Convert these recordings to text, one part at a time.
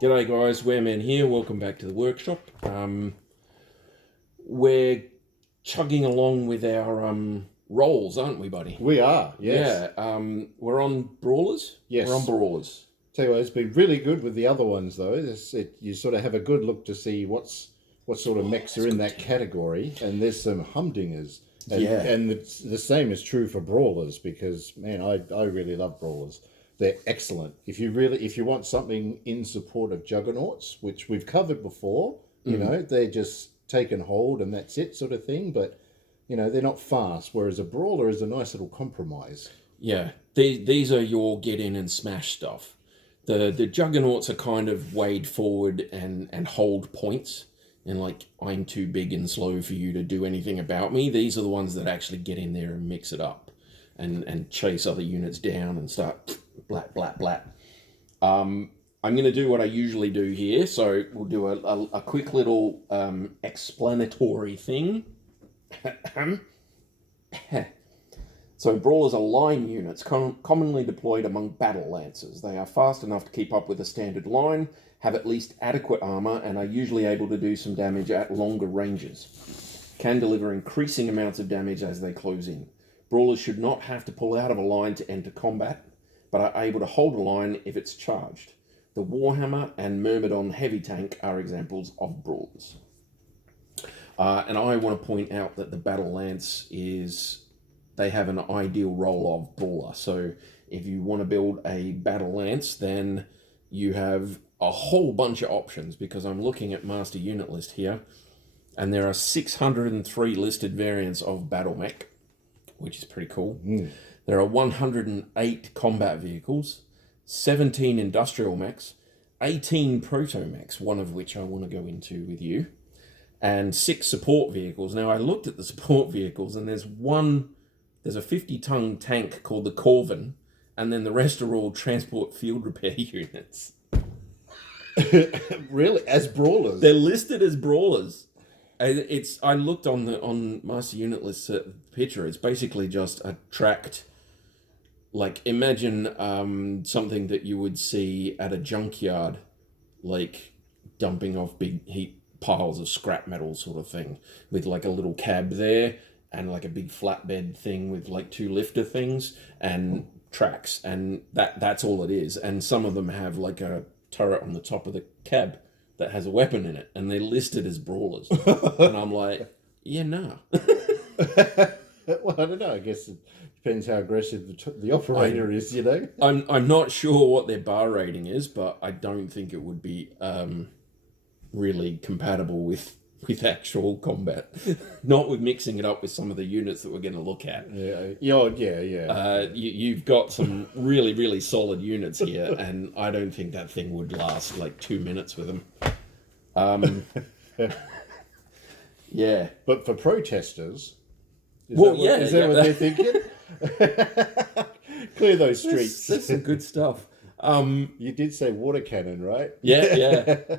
G'day guys, Wearman here. Welcome back to the workshop. We're chugging along with our rolls, aren't we, buddy? We are, yes. Yeah. We're on Brawlers. Yes. We're on Brawlers. Tell you what, it's been really good with the other ones though. You sort of have a good look to see what sort of mechs are in that category, and there's some humdingers. And the same is true for Brawlers because man, I really love Brawlers. They're excellent. If you want something in support of Juggernauts, which we've covered before, you know, they're just taken hold and that's it sort of thing. But you know, they're not fast. Whereas a Brawler is a nice little compromise. Yeah. These are your get in and smash stuff. The Juggernauts are kind of wade forward and hold points. And like, I'm too big and slow for you to do anything about me. These are the ones that actually get in there and mix it up and chase other units down and start blat, blat, blat. I'm going to do what I usually do here. So we'll do a quick little explanatory thing. So Brawlers are line units commonly deployed among battle lancers. They are fast enough to keep up with a standard line, have at least adequate armour, and are usually able to do some damage at longer ranges. Can deliver increasing amounts of damage as they close in. Brawlers should not have to pull out of a line to enter combat, but are able to hold a line if it's charged. The Warhammer and Myrmidon heavy tank are examples of Brawlers. And I want to point out that the Battle Lance they have an ideal role of Brawler. So if you want to build a Battle Lance, then you have a whole bunch of options, because I'm looking at Master Unit List here, and there are 603 listed variants of BattleMech, which is pretty cool. There are 108 combat vehicles, 17 industrial mechs, 18 proto-mechs, one of which I want to go into with you, and 6 support vehicles. Now, I looked at the support vehicles, and there's a 50-ton tank called the Corvin, and then the rest are all transport field repair units. Really? As Brawlers? They're listed as Brawlers. I looked on Master Unit List picture. It's basically just a tracked, like, imagine something that you would see at a junkyard, like dumping off big heap piles of scrap metal sort of thing, with like a little cab there and like a big flatbed thing with like 2 lifter things and tracks, and that's all it is. And some of them have like a turret on the top of the cab that has a weapon in it, and they're listed as Brawlers. And I'm like, yeah, nah. Well, I don't know. I guess it depends how aggressive the operator is, you know. I'm not sure what their bar rating is, but I don't think it would be really compatible with actual combat. Not with mixing it up with some of the units that we're going to look at. Yeah. You've got some really, really solid units here, and I don't think that thing would last like 2 minutes with them. Yeah. But for protesters, is that what they're thinking? Clear those streets. That's some good stuff. You did say water cannon, right? Yeah. Yeah.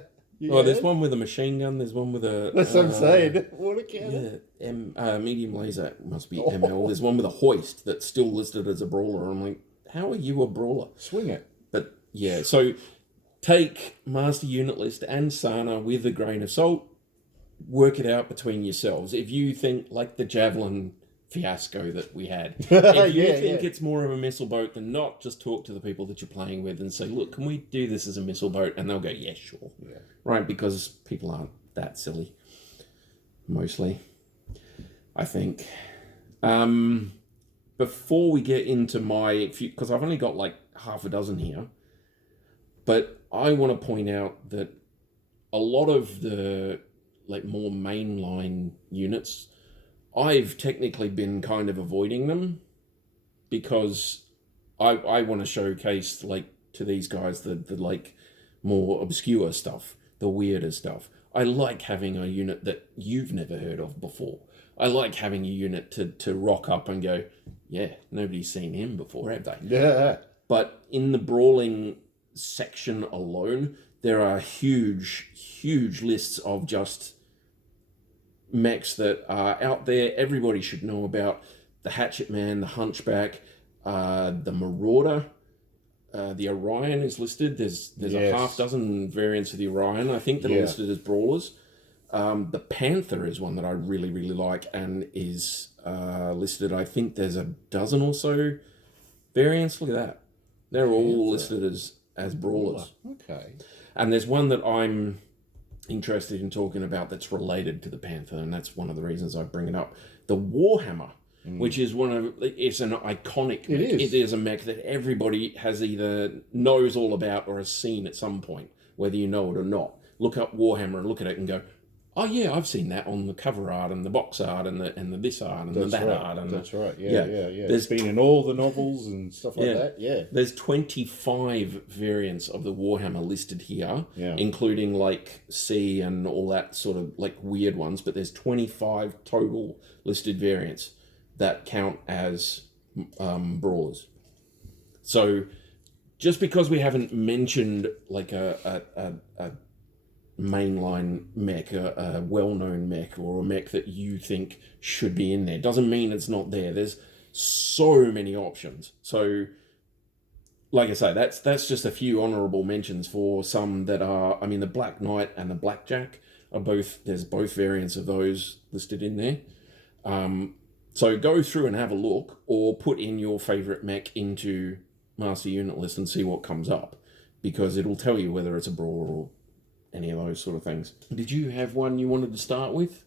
Oh, there's one with a machine gun. There's one with a... That's what I'm saying. Water cannon. Yeah, medium laser must be ML. There's one with a hoist that's still listed as a Brawler. I'm like, how are you a Brawler? Swing it. But yeah, so take Master Unit List and Sana with a grain of salt. Work it out between yourselves. If you think, like the Javelin fiasco that we had, if you think it's more of a missile boat, then not, just talk to the people that you're playing with and say, look, can we do this as a missile boat? And they'll go, yeah, sure. Yeah. Right, because people aren't that silly, mostly, I think. Before we get into because I've only got like half a dozen here, but I want to point out that a lot of the like more mainline units, I've technically been kind of avoiding them, because I want to showcase like to these guys the like more obscure stuff, the weirder stuff. I like having a unit that you've never heard of before. I like having a unit to rock up and go, yeah, nobody's seen him before, have they? Yeah. But in the brawling section alone, there are huge lists of just mechs that are out there. Everybody should know about the Hatchet Man, the Hunchback, the Marauder, The Orion is listed. There's a Yes. half dozen variants of the Orion, I think, that are listed as Brawlers. The Panther is one that I really, really like and is listed. I think there's a dozen or so variants. Look at that. They're all listed as Brawlers. Okay. And there's one that I'm interested in talking about that's related to the Panther, and that's one of the reasons I bring it up. The Warhammer, which is it's an iconic mech. is. It is a mech that everybody has either knows all about or has seen at some point, whether you know it or not. Look up Warhammer and look at it and go, oh yeah, I've seen that on the cover art and the box art and the this art and That's the that right. art. And That's right. Yeah. There's It's been in all the novels and stuff like that. Yeah. There's 25 variants of the Warhammer listed here, including like C and all that sort of like weird ones, but there's 25 total listed variants that count as Brawlers. So just because we haven't mentioned like a mainline mech, a well-known mech, or a mech that you think should be in there, doesn't mean it's not there. There's so many options. So, like I say, that's just a few honourable mentions for some that are. I mean, the Black Knight and the Blackjack are both. There's both variants of those listed in there. So go through and have a look, or put in your favourite mech into Master Unit List and see what comes up, because it'll tell you whether it's a brawler or any of those sort of things. Did you have one you wanted to start with?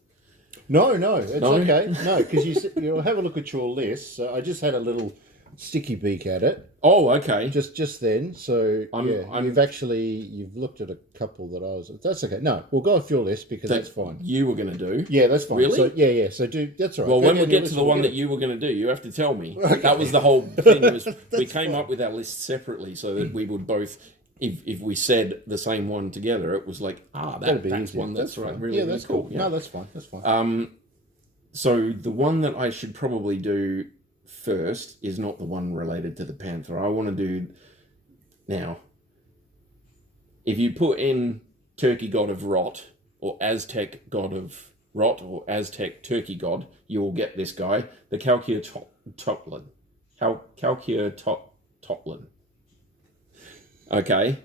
No, it's okay. No, because you have a look at your list. So I just had a little sticky beak at it. Oh, okay. Just then. So you've looked at a couple that I was. That's okay. No, we'll go off your list because that's fine. You were going to do. Yeah, that's fine. Really? So, yeah. So that's all right. Well, when we get to the one that you were going to do, you have to tell me. Okay. That was the whole thing. We came up with our list separately so that we would both. If we said the same one together, it was like, that's easier. One that's right. Fine. Really, yeah, that's cool. Yeah. No, that's fine. That's fine. So the one that I should probably do first is not the one related to the Panther. I want to do now. If you put in Turkey God of Rot or Aztec God of Rot or Aztec Turkey God, you will get this guy, the Totlin. Totlin. Okay,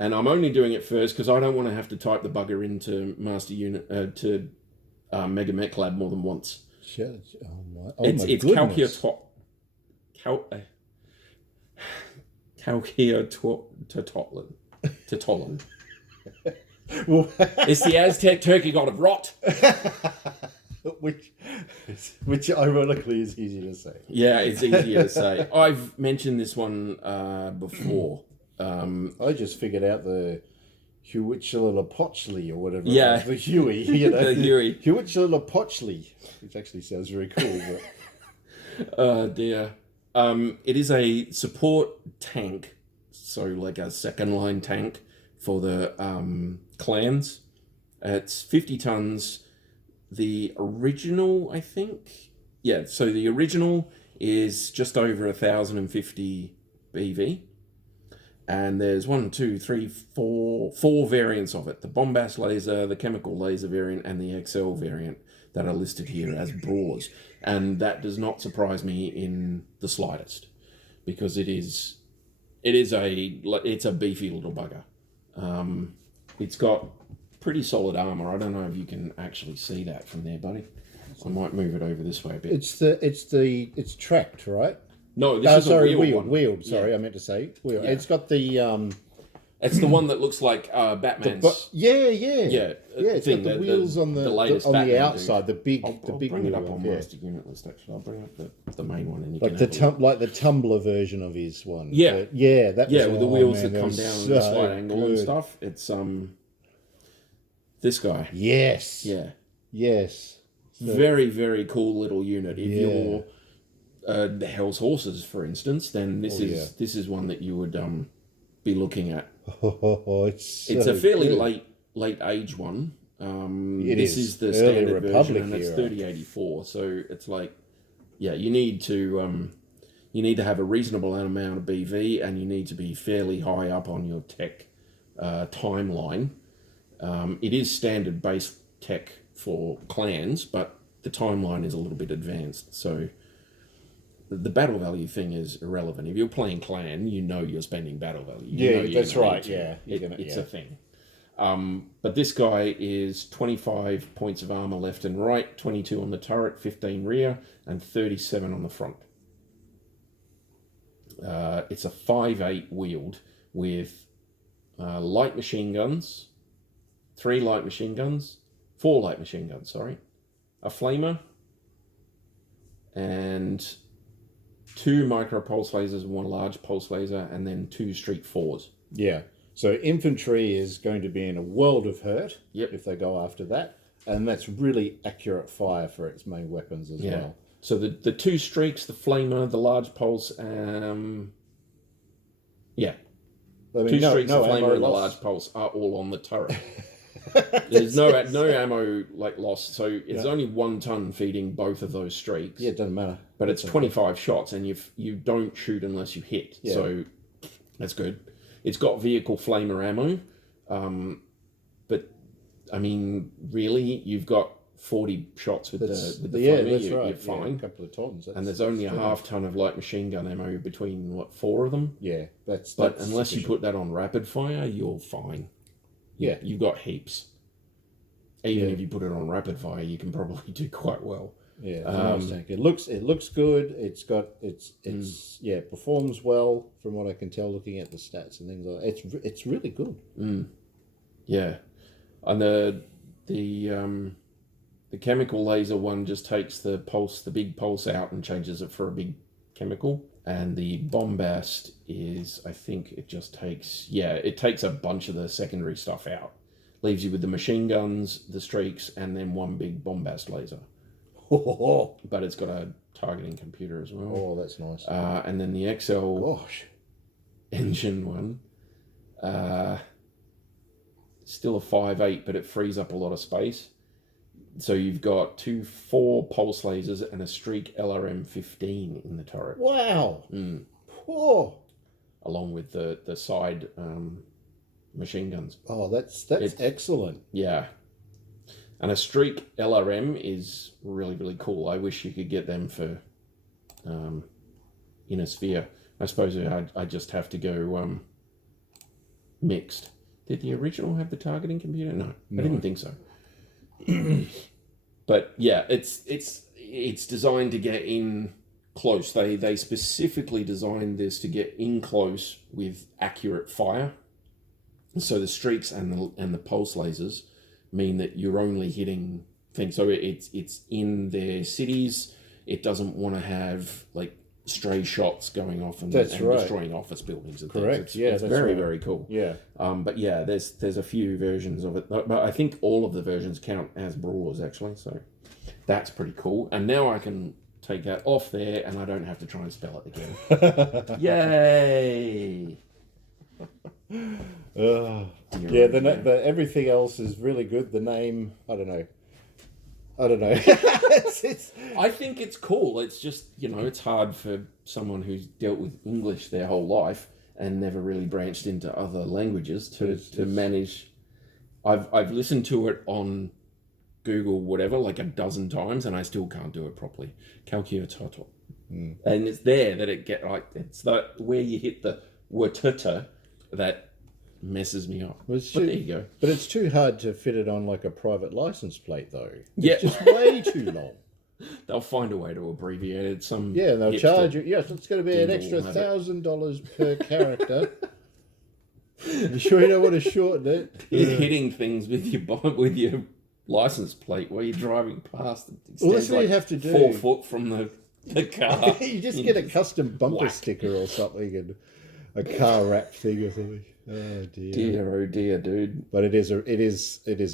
and I'm only doing it first because I don't want to have to type the bugger into Master Unit to Mega Mech Lab more than once. It's Totlin. It's the Aztec Turkey God of Rot. Which ironically is easy to say. Yeah, it's easier to say. I've mentioned this one before. I just figured out the Huitzilopotchli or whatever. Yeah. The Huey, you know. The Huey. Huitzilopotchli, which actually sounds very cool. But... Oh dear. It is a support tank, so like a second line tank for the clans. It's 50 tons. The original, I think. Yeah, so the original is just over 1,050 BV. And there's 4 variants of it. The Bombast laser, the chemical laser variant, and the XL variant that are listed here as Brawlers. And that does not surprise me in the slightest, because it's a beefy little bugger. It's got pretty solid armour. I don't know if you can actually see that from there, buddy. I might move it over this way a bit. It's tracked, right? No, this is a wheeled one. Wheeled. Sorry, I meant to say wheeled. Yeah. It's got the. It's the one that looks like Batman's. Yeah. It's got the wheels on the outside. The big. I'll bring it up on Master Unit List. Actually, I'll bring up the main one, and you like can like the tumbler version of his one. Yeah, with the wheels that come down in the slight angle and stuff. It's this guy. Yes. Yeah. Yes. Very, very cool little unit. If you're the Hell's Horses, for instance, then this is one that you would be looking at. It's a fairly late age one. This is the standard version, and it's 3084. So it's like, you need to have a reasonable amount of BV, and you need to be fairly high up on your tech timeline. It is standard base tech for clans, but the timeline is a little bit advanced. So the battle value thing is irrelevant. If you're playing clan, you know you're spending battle value. You know you're that's gonna right. need to. It's a thing. But this guy is 25 points of armor left and right, 22 on the turret, 15 rear, and 37 on the front. It's a 5.8 wield with light machine guns, 4 light machine guns, sorry, a flamer, and 2 micro pulse lasers and 1 large pulse laser, and then 2 streak 4s. Yeah. So infantry is going to be in a world of hurt Yep. if they go after that. And that's really accurate fire for its main weapons as well. So the 2 streaks, the flamer, the large pulse, I mean, 2 streaks, the ammo flamer, and the loss. large pulse are all on the turret. There's no ammo lost, so it's only 1 ton feeding both of those streaks. Yeah, it doesn't matter. But it's 25 shots, and you don't shoot unless you hit. Yeah. So that's good. It's got vehicle flamer ammo, but I mean, really, you've got 40 shots with the flamer. That's right. You're fine. A couple of tons. And there's only a half ton of light machine gun ammo between 4 of them. Yeah, But that's unless you sufficient. put that on rapid fire, you're fine. Yeah. You've got heaps. Even if you put it on rapid fire, you can probably do quite well. Yeah, it's a nice tank. It looks good. It performs well from what I can tell looking at the stats and things like that. It's really good. Yeah. And the chemical laser one just takes the big pulse out and changes it for a big chemical. And the bombast is, I think it just takes a bunch of the secondary stuff out. Leaves you with the machine guns, the streaks, and then 1 big bombast laser. But it's got a targeting computer as well. Oh, that's nice. And then the XL engine one, still a 5.8, but it frees up a lot of space. So you've got 2 4 pulse lasers and a streak LRM 15 in the turret. Wow. Oh. Along with the side machine guns. Oh, that's excellent. Yeah. And a streak LRM is really, really cool. I wish you could get them for Inner Sphere. I suppose I just have to go mixed. Did the original have the targeting computer? No. I didn't think so. But yeah, it's designed to get in close. They specifically designed this to get in close with accurate fire. So the streaks and the pulse lasers mean that you're only hitting things. So it's in their cities. It doesn't want to have like stray shots going off and destroying office buildings and Correct. things. It's very, very cool. Yeah. But yeah, there's a few versions of it. But I think all of the versions count as Brawlers actually. So that's pretty cool. And now I can take that off there and I don't have to try and spell it again. Yay! The everything else is really good. The name, I don't know. I think it's cool. It's just, it's hard for someone who's dealt with English their whole life and never really branched into other languages to manage. I've listened to it on Google, whatever, like a dozen times, and I still can't do it properly. Calculator. And it's there that it it's that where you hit the watuta that messes me up. But there you go. But it's too hard to fit it on like a private license plate, though. Yeah. It's just way too long. They'll find a way to abbreviate it. They'll charge you. Yes, it's going to be an extra $1,000 per character. You sure you don't want to shorten it? You're hitting things with your license plate while you're driving past. Well, that's what you have to do. 4 foot from the car. You just get a custom bumper sticker or something and a car wrap thing or something. Oh dear, dude. But it is a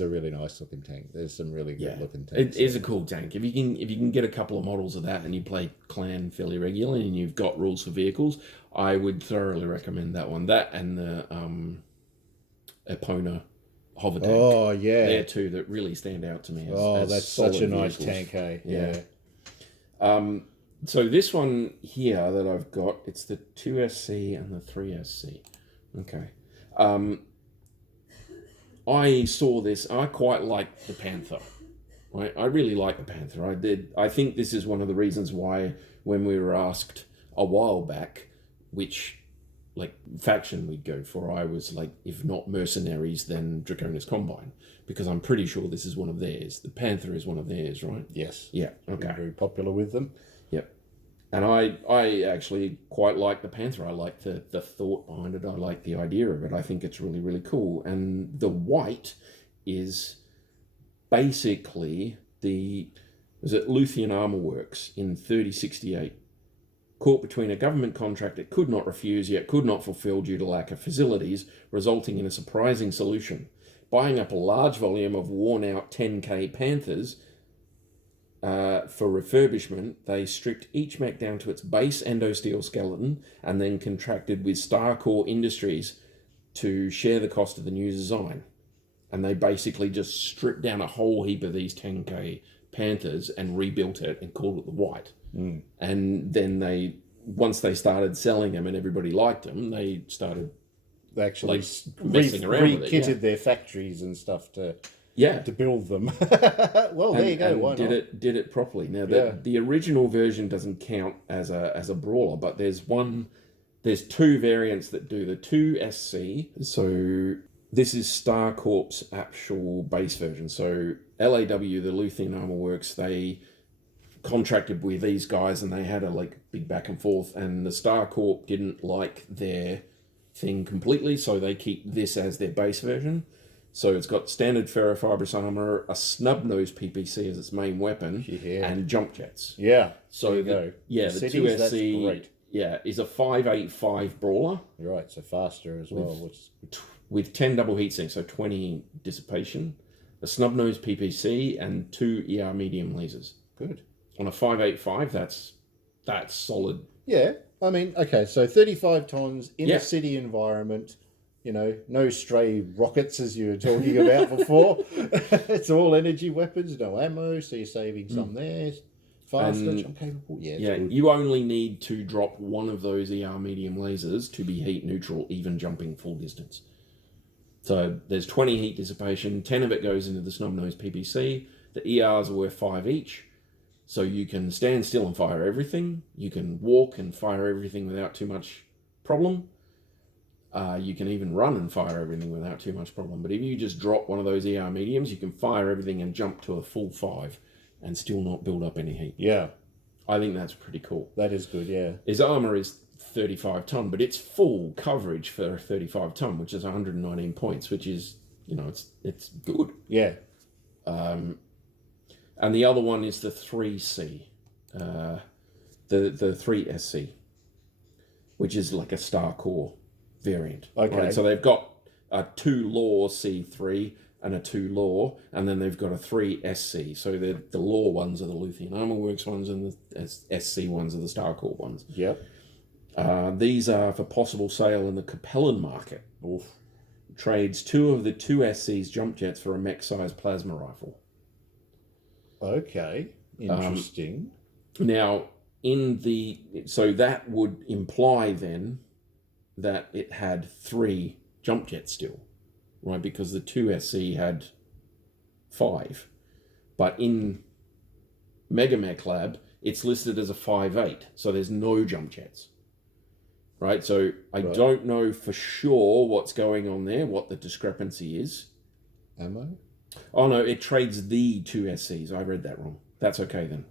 really nice looking tank. There's some really good looking tanks. It is a cool tank. If you can get a couple of models of that and you play clan fairly regularly and you've got rules for vehicles, I would thoroughly recommend that one. That and the Epona hover tank. Oh yeah, they're two that really stand out to me. That's such a nice tank, hey? Yeah. So this one here that I've got, it's the 2SC and the 3SC. Okay. I saw this. I quite like the Panther. Right? I really like the Panther. I think this is one of the reasons why when we were asked a while back which like faction we'd go for, I was like, if not Mercenaries, then Draconis Combine, because I'm pretty sure this is one of theirs. The Panther is one of theirs, right? Yes. Yeah. Okay. Been very popular with them. Yep. And I actually quite like the Panther. I like the thought behind it. I like the idea of it. I think it's really, really cool. And the white is basically was it Luthien Armour Works in 3068. Caught between a government contract it could not refuse, yet could not fulfill due to lack of facilities, resulting in a surprising solution. Buying up a large volume of worn-out 10K Panthers for refurbishment, they stripped each mech down to its base endosteel skeleton and then contracted with Starcore Industries to share the cost of the new design. And they basically just stripped down a whole heap of these 10K Panthers and rebuilt it and called it the white. Mm. And then once they started selling them and everybody liked them, they started actually messing around with it. Re-kitted their factories and stuff to build them. Well, there you go. Why did not? Did it properly. Now the original version doesn't count as a brawler, but there's two variants that do the 2SC. So this is StarCorp's actual base version. So LAW, the Luthien Armour Works, they contracted with these guys and they had a big back and forth, and the StarCorp didn't like their thing completely, so they keep this as their base version. So it's got standard ferrofibrous armor, a snub-nosed PPC as its main weapon, and jump jets. Yeah. So the 2SC is a 585 brawler. Right, so faster as well. With 10 double heat sinks, so 20 dissipation, a snub-nosed PPC, and 2 ER medium lasers. Good. On a 585, that's solid. Yeah, I mean, okay, so 35 tons in a city environment, no stray rockets as you were talking about before. It's all energy weapons, no ammo, so you're saving some there. Faster, jump capable. Yeah, you only need to drop one of those ER medium lasers to be heat neutral, even jumping full distance. So there's 20 heat dissipation, 10 of it goes into the snub-nosed PPC. The ERs are worth 5 each. So you can stand still and fire everything. You can walk and fire everything without too much problem. You can even run and fire everything without too much problem. But if you just drop one of those ER mediums, you can fire everything and jump to a full 5 and still not build up any heat. Yeah. I think that's pretty cool. That is good, yeah. His armor is 35 ton, but it's full coverage for 35 ton, which is 119 points, which is, it's good. Yeah. And the other one is the 3C, the 3SC, which is like a StarCore variant. Okay. Right? So they've got a 2 Law C3 and a 2 Law, and then they've got a 3SC. So the Law ones are the Luthien Armour Works ones, and the SC ones are the StarCore ones. Yep. These are for possible sale in the Capellan market. Oof. Trades 2 of the 2SC's jump jets for a mech-sized plasma rifle. Okay, interesting. Now, so that would imply then that it had 3 jump jets still, right? Because the 2SC had 5. But in Megamech Lab, it's listed as a 5.8, so there's no jump jets. Right? So I don't know for sure what's going on there, what the discrepancy is. Ammo? Oh no, it trades the 2SCs. I read that wrong. That's okay then.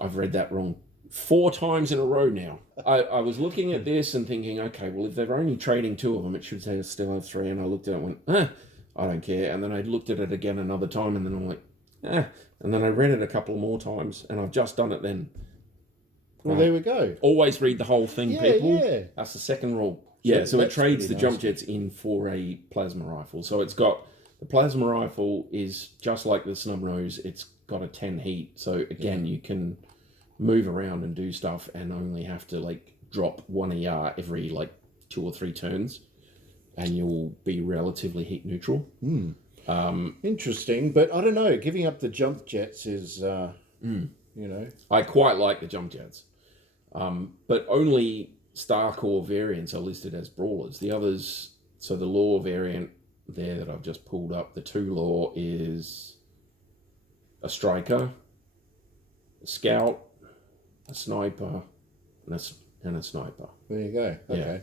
I've read that wrong 4 times in a row now. I was looking at this and thinking, okay, well, if they're only trading 2 of them, it should say I still have 3. And I looked at it and went, I don't care. And then I looked at it again another time and then I'm like, And then I read it a couple more times and I've just done it then. Well, there we go. Always read the whole thing, people. Yeah. That's the second rule. Yeah, so it trades the nice. jump jets in for a plasma rifle. So it's got... The plasma rifle is just like the snub nose. It's got a 10 heat. So again, you can move around and do stuff and only have to drop 1 ER every 2 or 3 turns, and you'll be relatively heat neutral. Interesting, but I don't know. Giving up the jump jets is, I quite like the jump jets, but only StarCore variants are listed as brawlers. The others, so the Law variant there that I've just pulled up, the 2 Law is a striker, a scout, a sniper, and a sniper. There you go. Yeah. Okay.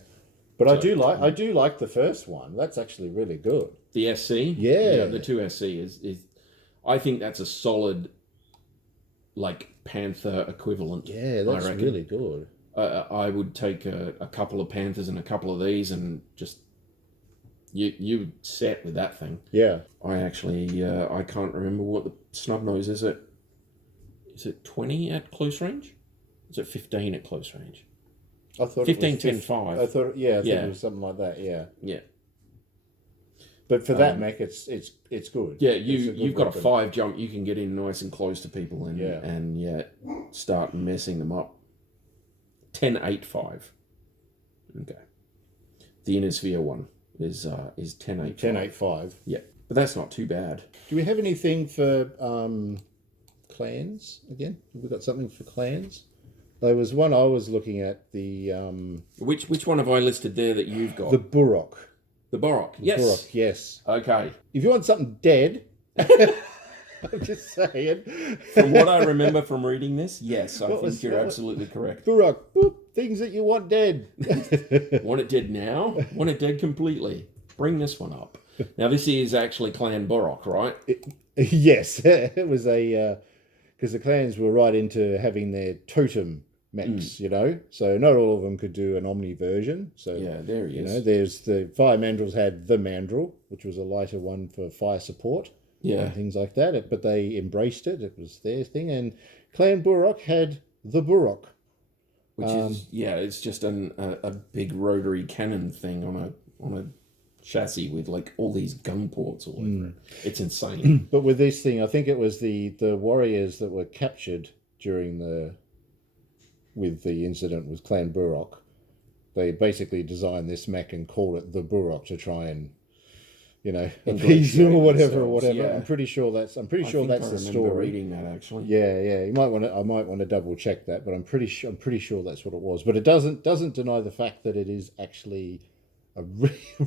But I do like the first one. That's actually really good. The SC? Yeah. The 2SC is I think that's a solid, like, Panther equivalent. Yeah, that's really good. I would take a couple of Panthers and a couple of these and just... You set with that thing. Yeah. I actually... I can't remember what the snub nose is. Is it 20 at close range? Is it 15 at close range? I thought 15, it was 10, 5. I thought it was something like that. Yeah. Yeah. But for that mech, it's good. Yeah, You've got a 5 jump. You can get in nice and close to people and start messing them up. 10, 8, 5. Okay. The Innisphere one is 10, 8, 10, 8, 5. Yeah, but that's not too bad. Do we have anything for clans again? Have we got something for clans? There was one I was looking at, the... Which one have I listed there that you've got? The Burok. The Borok. Yes. Burok, yes. Okay. If you want something dead... I'm just saying. From what I remember from reading this, yes, I think you're absolutely correct. Burok, boop, things that you want dead. Want it dead now? Want it dead completely? Bring this one up. Now, this is actually Clan Borok, right? Yes. It was because the clans were right into having their totem mechs, you know? So not all of them could do an Omni version. So, yeah, there he is. You know, there's the Fire Mandrels had the Mandrel, which was a lighter one for fire support. Yeah. And things like that. But they embraced it. It was their thing. And Clan Burok had the Burok. Which is, it's just a big rotary cannon thing on a chassis with like all these gun ports all over it. It's insane. But with this thing, I think it was the warriors that were captured with the incident with Clan Burok. They basically designed this mech and called it the Burok to try and, you know, appease them or whatever. Yeah. I'm pretty sure that's the story. Reading that actually. Yeah. I might want to double check that, but I'm pretty sure that's what it was. But it doesn't deny the fact that it is actually a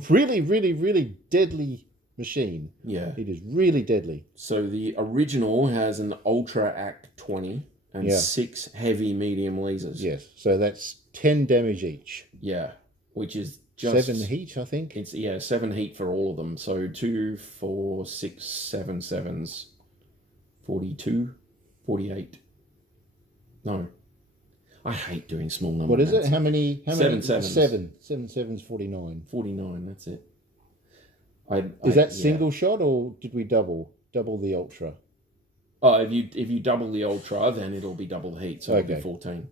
really, really, really deadly machine. Yeah. It is really deadly. So the original has an Ultra Act 20 and 6 heavy medium lasers. Yes. So that's 10 damage each. Yeah. Which is just 7 heat, I think. It's 7 heat for all of them. So 2, 4, 6, 7 sevens, 42, 48. No. I hate doing small numbers. What is it? How many? 7 sevens. 7 sevens, 49. 49, that's it. Is that single shot or did we double the Ultra? Oh, if you double the Ultra, then it'll be double the heat, so it'll be 14.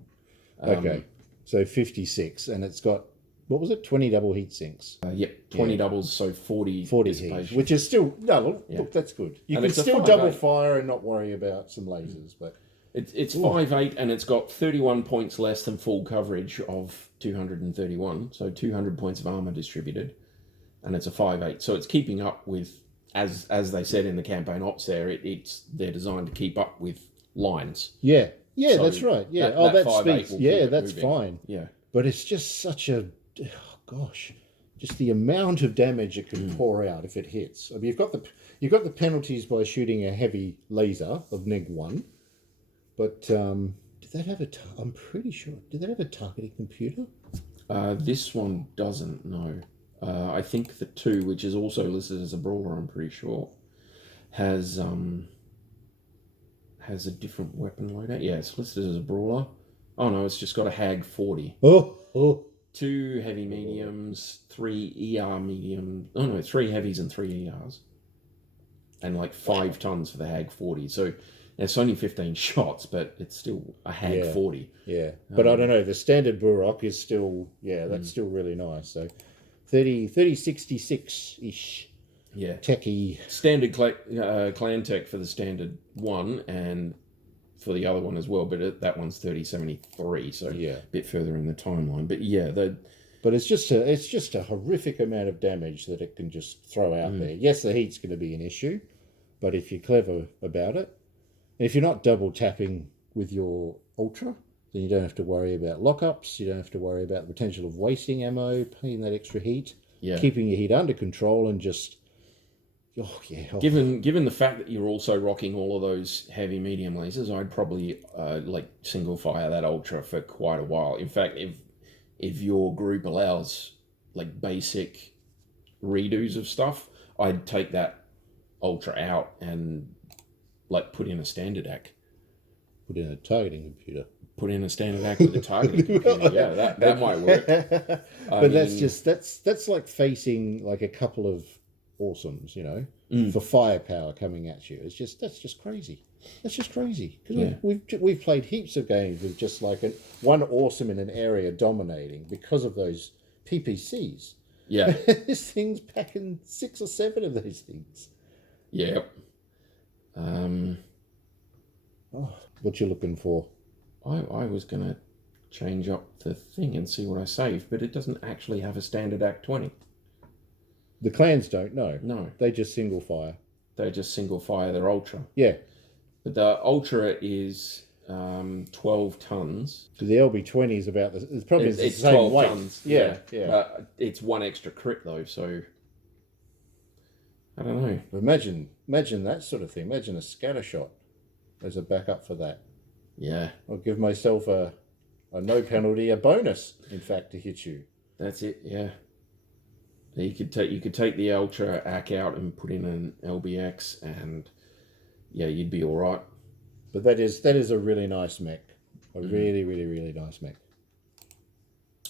Okay. So 56, and it's got, what was it, 20 double heat sinks? 20 doubles, so 40 heat, which is still, look, that's good. You can still double fire and not worry about some lasers, but... It's 5.8 and it's got 31 points less than full coverage of 231, so 200 points of armor distributed, and it's a 5.8. So it's keeping up with, as they said in the campaign ops there, they're designed to keep up with lines. Yeah, so that's right. Yeah, that speaks. Yeah, that's moving. Fine. Yeah, but it's just such a, just the amount of damage it can pour out if it hits. I mean, you've got the penalties by shooting a heavy laser of -1. But did that have I'm pretty sure. Did that have a targeting computer? This one doesn't, no. I think the 2, which is also listed as a brawler, I'm pretty sure, has a different weapon loadout. Yeah, it's listed as a brawler. Oh no, it's just got a Hag 40. Oh. 2 heavy mediums, 3 ER medium. Oh no, 3 heavies and 3 ERs. And like 5 tons for the Hag 40. So it's only 15 shots, but it's still a Hag 40. Yeah, but I don't know. The standard Burok is still, that's still really nice. So 3066-ish. Yeah. Techie. Standard clan tech for the standard one, and for the other one as well, but that one's 3073, so a bit further in the timeline. But but it's just a horrific amount of damage that it can just throw out there. Yes, the heat's going to be an issue, but if you're clever about it, if you're not double tapping with your Ultra, then you don't have to worry about lockups. You don't have to worry about the potential of wasting ammo, paying that extra heat, keeping your heat under control, and just Oh yeah. Oh. Given the fact that you're also rocking all of those heavy medium lasers, I'd probably like single fire that ultra for quite a while. In fact, if your group allows like basic redos of stuff, I'd take that ultra out and like put in a standard act. Put in a targeting computer. Put in a standard act with a targeting computer. Yeah, that might work. But that's like facing like a couple of awesomes, you know, for firepower coming at you. That's just crazy. That's just crazy because we've played heaps of games with just like one awesome in an area dominating because of those PPCs. Yeah, this thing's packing 6 or 7 of those things. Yep. What you looking for? I was gonna change up the thing and see what I saved, but it doesn't actually have a standard Act 20. The clans don't, no. No. They just single fire. They just single fire their Ultra. Yeah. But the Ultra is 12 tons. So the LB20 is about it's probably it's the same 12 weight. tons. Yeah. It's one extra crit though, so I don't know. Imagine that sort of thing. Imagine a scatter shot as a backup for that. Yeah. I'll give myself a no penalty, a bonus, in fact, to hit you. That's it, yeah. You could take the Ultra AC out and put in an LBX and yeah, you'd be all right. But that is a really nice mech. A really, really, really nice mech.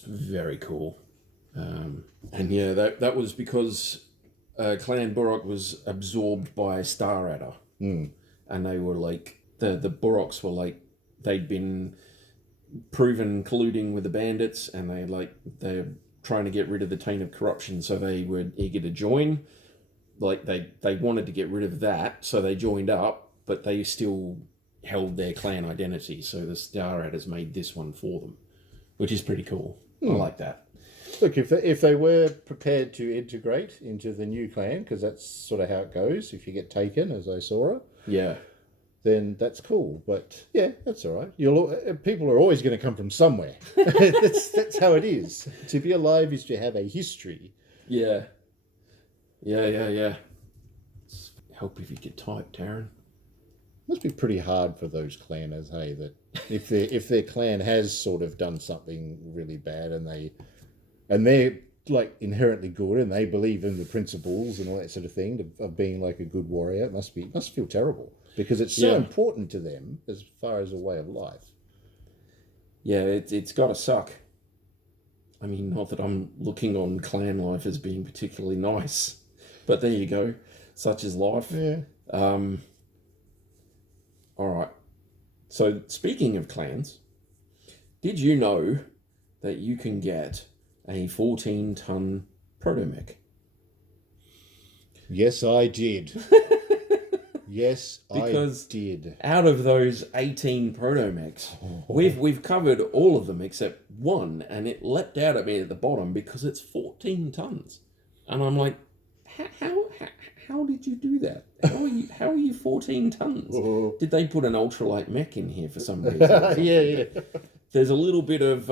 Very cool. And yeah, that was because Clan Burrock was absorbed by Star Adder. And they were like, the Burrocks were like, they'd been proven colluding with the bandits and they're trying to get rid of the taint of corruption, so they were eager to join. Like they wanted to get rid of that, so they joined up, but they still held their clan identity, so the Star Adders made this one for them, which is pretty cool. I like that. Look, if they were prepared to integrate into the new clan, because that's sort of how it goes, if you get taken, as I saw it, Yeah. then that's cool. But yeah, that's all right. People are always going to come from somewhere. that's how it is. To be alive is to have a history. Yeah. Help if you could type, Taryn. Must be pretty hard for those clanners, hey, that if their clan has sort of done something really bad and they're like inherently good and they believe in the principles and all that sort of thing of being like a good warrior, it must feel terrible because it's so important to them as far as a way of life. Yeah, it's got to suck. I mean, not that I'm looking on clan life as being particularly nice, but there you go. Such is life. Yeah. All right. So speaking of clans, did you know that you can get a 14-ton protomech? Yes, I did. Yes, because I did. Out of those 18 protomechs, we've covered all of them except one, and it leapt out at me at the bottom because it's 14 tons. And I'm like, how did you do that? How are you 14 tons? Did they put an ultralight mech in here for some reason? Yeah. There's a little bit of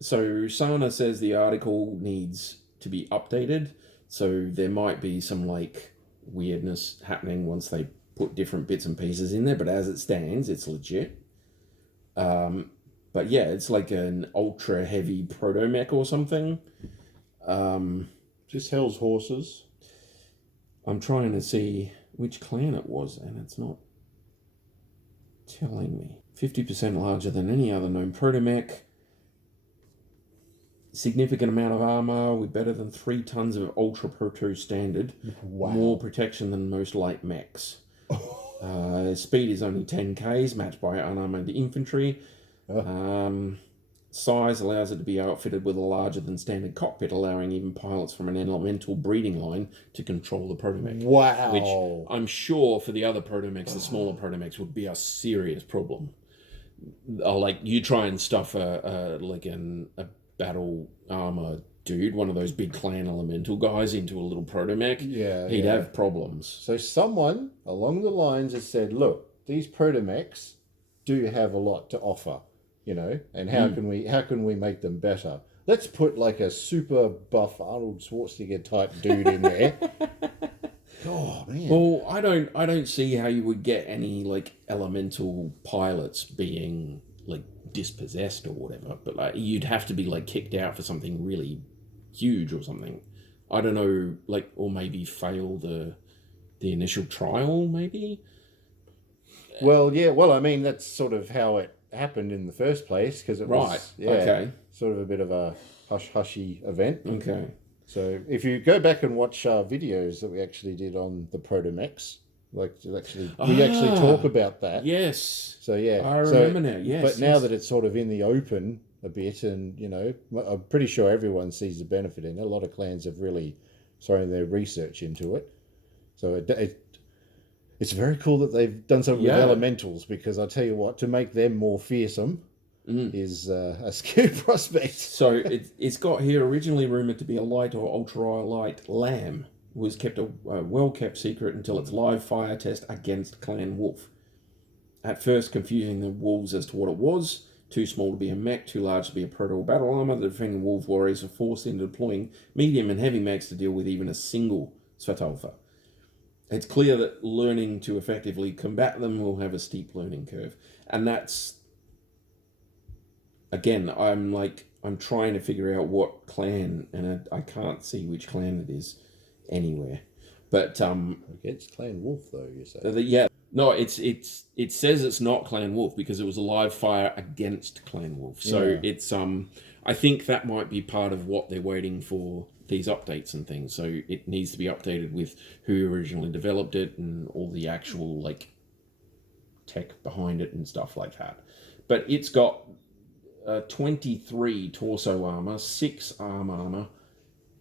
so Sana says the article needs to be updated, so there might be some like weirdness happening once they put different bits and pieces in there, but as it stands, it's legit. But yeah, it's like an ultra heavy protomech or something. Just Hell's Horses. I'm trying to see which clan it was, and it's not telling me. 50% larger than any other known protomech. Significant amount of armour with better than 3 tons of Ultra Proto standard. Wow. More protection than most light mechs. Speed is only 10 k's, matched by unarmoured infantry. Size allows it to be outfitted with a larger than standard cockpit, allowing even pilots from an elemental breeding line to control the protomech. Wow. Which I'm sure for the other protomechs, the smaller protomechs, would be a serious problem. Like, you try and stuff a battle armor dude, one of those big clan elemental guys, into a little protomech, he'd have problems. So someone along the lines has said, look, these protomechs do have a lot to offer, you know, and how can we make them better? Let's put like a super buff Arnold Schwarzenegger type dude in there Oh man. Well, I don't see how you would get any like elemental pilots being like dispossessed or whatever, but like you'd have to be like kicked out for something really huge or something. I don't know, like, or maybe fail the initial trial, maybe. Well, yeah. Well, I mean, that's sort of how it happened in the first place, because it Right. was Okay. sort of a bit of a hush-hushy event. Okay. So if you go back and watch our videos that we actually did on the proto-mechs, like we actually talk about that. Yes. So yeah, I remember now. Yes. But now that it's sort of in the open a bit, and you know, I'm pretty sure everyone sees the benefit in it. A lot of clans have really thrown their research into it. So it's very cool that they've done something with elementals, because I tell you what, to make them more fearsome is a scary prospect. So it's got here originally rumoured to be a light or ultra-light lamb. Was kept a well-kept secret until its live fire test against Clan Wolf. At first confusing the wolves as to what it was. Too small to be a mech, too large to be a proto or battle armour. The defending wolf warriors were forced into deploying medium and heavy mechs to deal with even a single Svartalfa. It's clear that learning to effectively combat them will have a steep learning curve. And that's, again, I'm trying to figure out what clan, and I can't see which clan it is anywhere. But Against Clan Wolf, though, you say? yeah, no, it says it's not Clan Wolf because it was a live fire against Clan Wolf. So it's I think that might be part of what they're waiting for these updates and things. So it needs to be updated with who originally developed it and all the actual like tech behind it and stuff like that. But it's got 23 torso armor, 6 arm armor.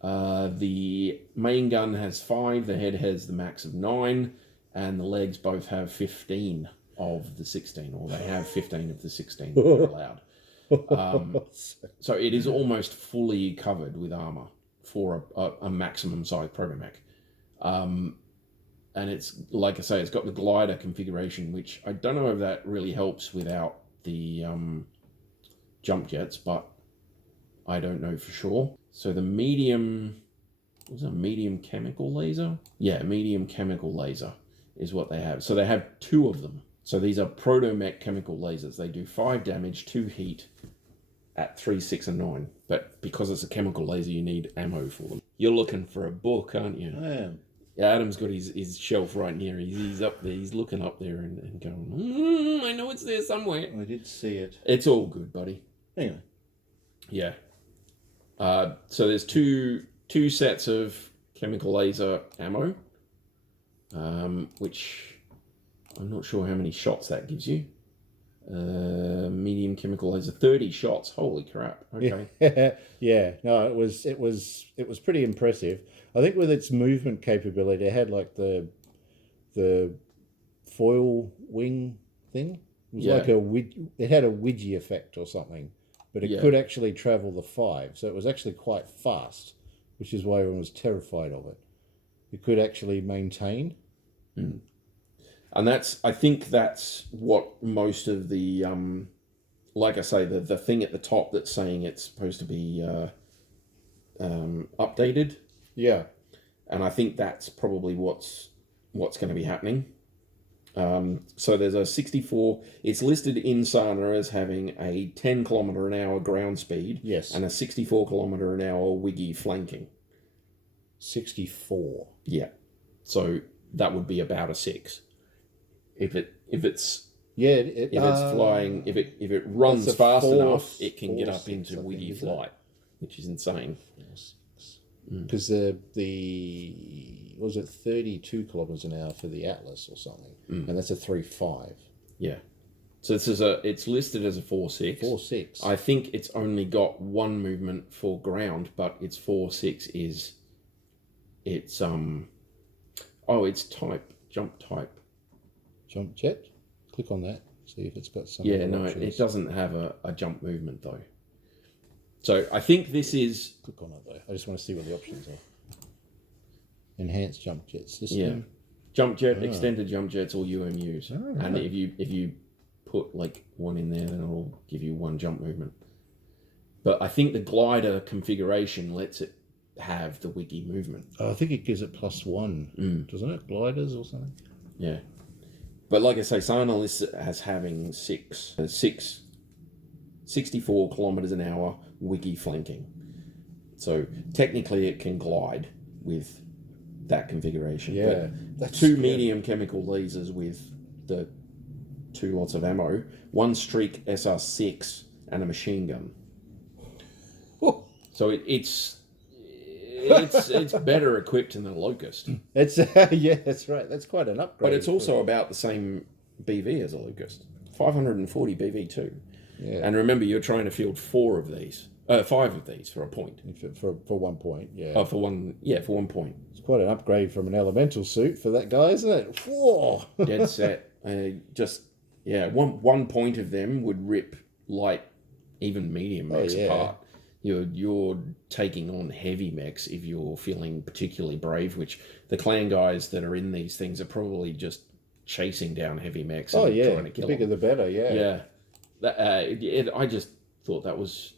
The main gun has 5, the head has the max of 9, and the legs both have 15 of the 16, or they have 15 of the 16 that are allowed. So it is almost fully covered with armor for a maximum size proto-mech. And it's, like I say, it's got the glider configuration, which I don't know if that really helps without the jump jets, but I don't know for sure. So the medium, was it a medium chemical laser? Yeah, medium chemical laser is what they have. So they have 2 of them. So these are proto-mech chemical lasers. They do 5 damage, 2 heat at 3, 6, and 9. But because it's a chemical laser, you need ammo for them. You're looking for a book, aren't you? I am. Yeah, Adam's got his shelf right near. He's up there. He's looking up there and going, I know it's there somewhere. I did see it. It's all good, buddy. Anyway. Yeah. So there's two sets of chemical laser ammo, which I'm not sure how many shots that gives you. Medium chemical laser, 30 shots. Holy crap! Okay. Yeah. No, it was pretty impressive. I think with its movement capability, it had like the foil wing thing. It was like it had a widgie effect or something. But it could actually travel the 5, so it was actually quite fast, which is why everyone was terrified of it. It could actually maintain. And I think that's what most of the, like I say, the thing at the top that's saying it's supposed to be updated. Yeah. And I think that's probably what's going to be happening. So there's a 64, it's listed in Sana as having a 10 kilometer an hour ground speed. Yes. And a 64 kilometer an hour wiggy flanking. 64. Yeah. So that would be about a 6. If it's flying, if it runs fast enough, it can get up into wiggy flight, which is insane. Because was it 32 kilometers an hour for the Atlas or something, and that's a 3.5. Yeah. So it's listed as a 4.6. 4.6. I think it's only got 1 movement for ground, but its 4.6 is it's type, jump type. Jump jet. Click on that. See if it's got some. Yeah, no, it doesn't have a jump movement though. So I think this is. Click on it though. I just want to see what the options are. Enhanced jump jets. This thing? Jump jet, extended jump jets, or UMUs. Oh, right. And if you put like 1 in there, then it'll give you 1 jump movement. But I think the glider configuration lets it have the wiki movement. Oh, I think it gives it +1, doesn't it? Gliders or something. Yeah. But like I say, Sana lists it as having 64 kilometers an hour wiki flanking. So technically it can glide with that configuration. Yeah. But That's two medium chemical lasers with the 2 lots of ammo, 1 Streak SR6 and a machine gun. Oh. So it's better equipped than the Locust. It's yeah, that's right. That's quite an upgrade. But it's also about the same BV as a Locust. 540 BV too. Yeah. And remember, you're trying to field 5 of these for a point. For 1 point, yeah. Oh, for 1 point. It's quite an upgrade from an elemental suit for that guy, isn't it? Whoa. Dead set. One point of them would rip light, even medium mechs apart. You're taking on heavy mechs if you're feeling particularly brave, which the clan guys that are in these things are probably just chasing down heavy mechs and trying to kill the bigger them. the better, yeah. Yeah. I just thought that was,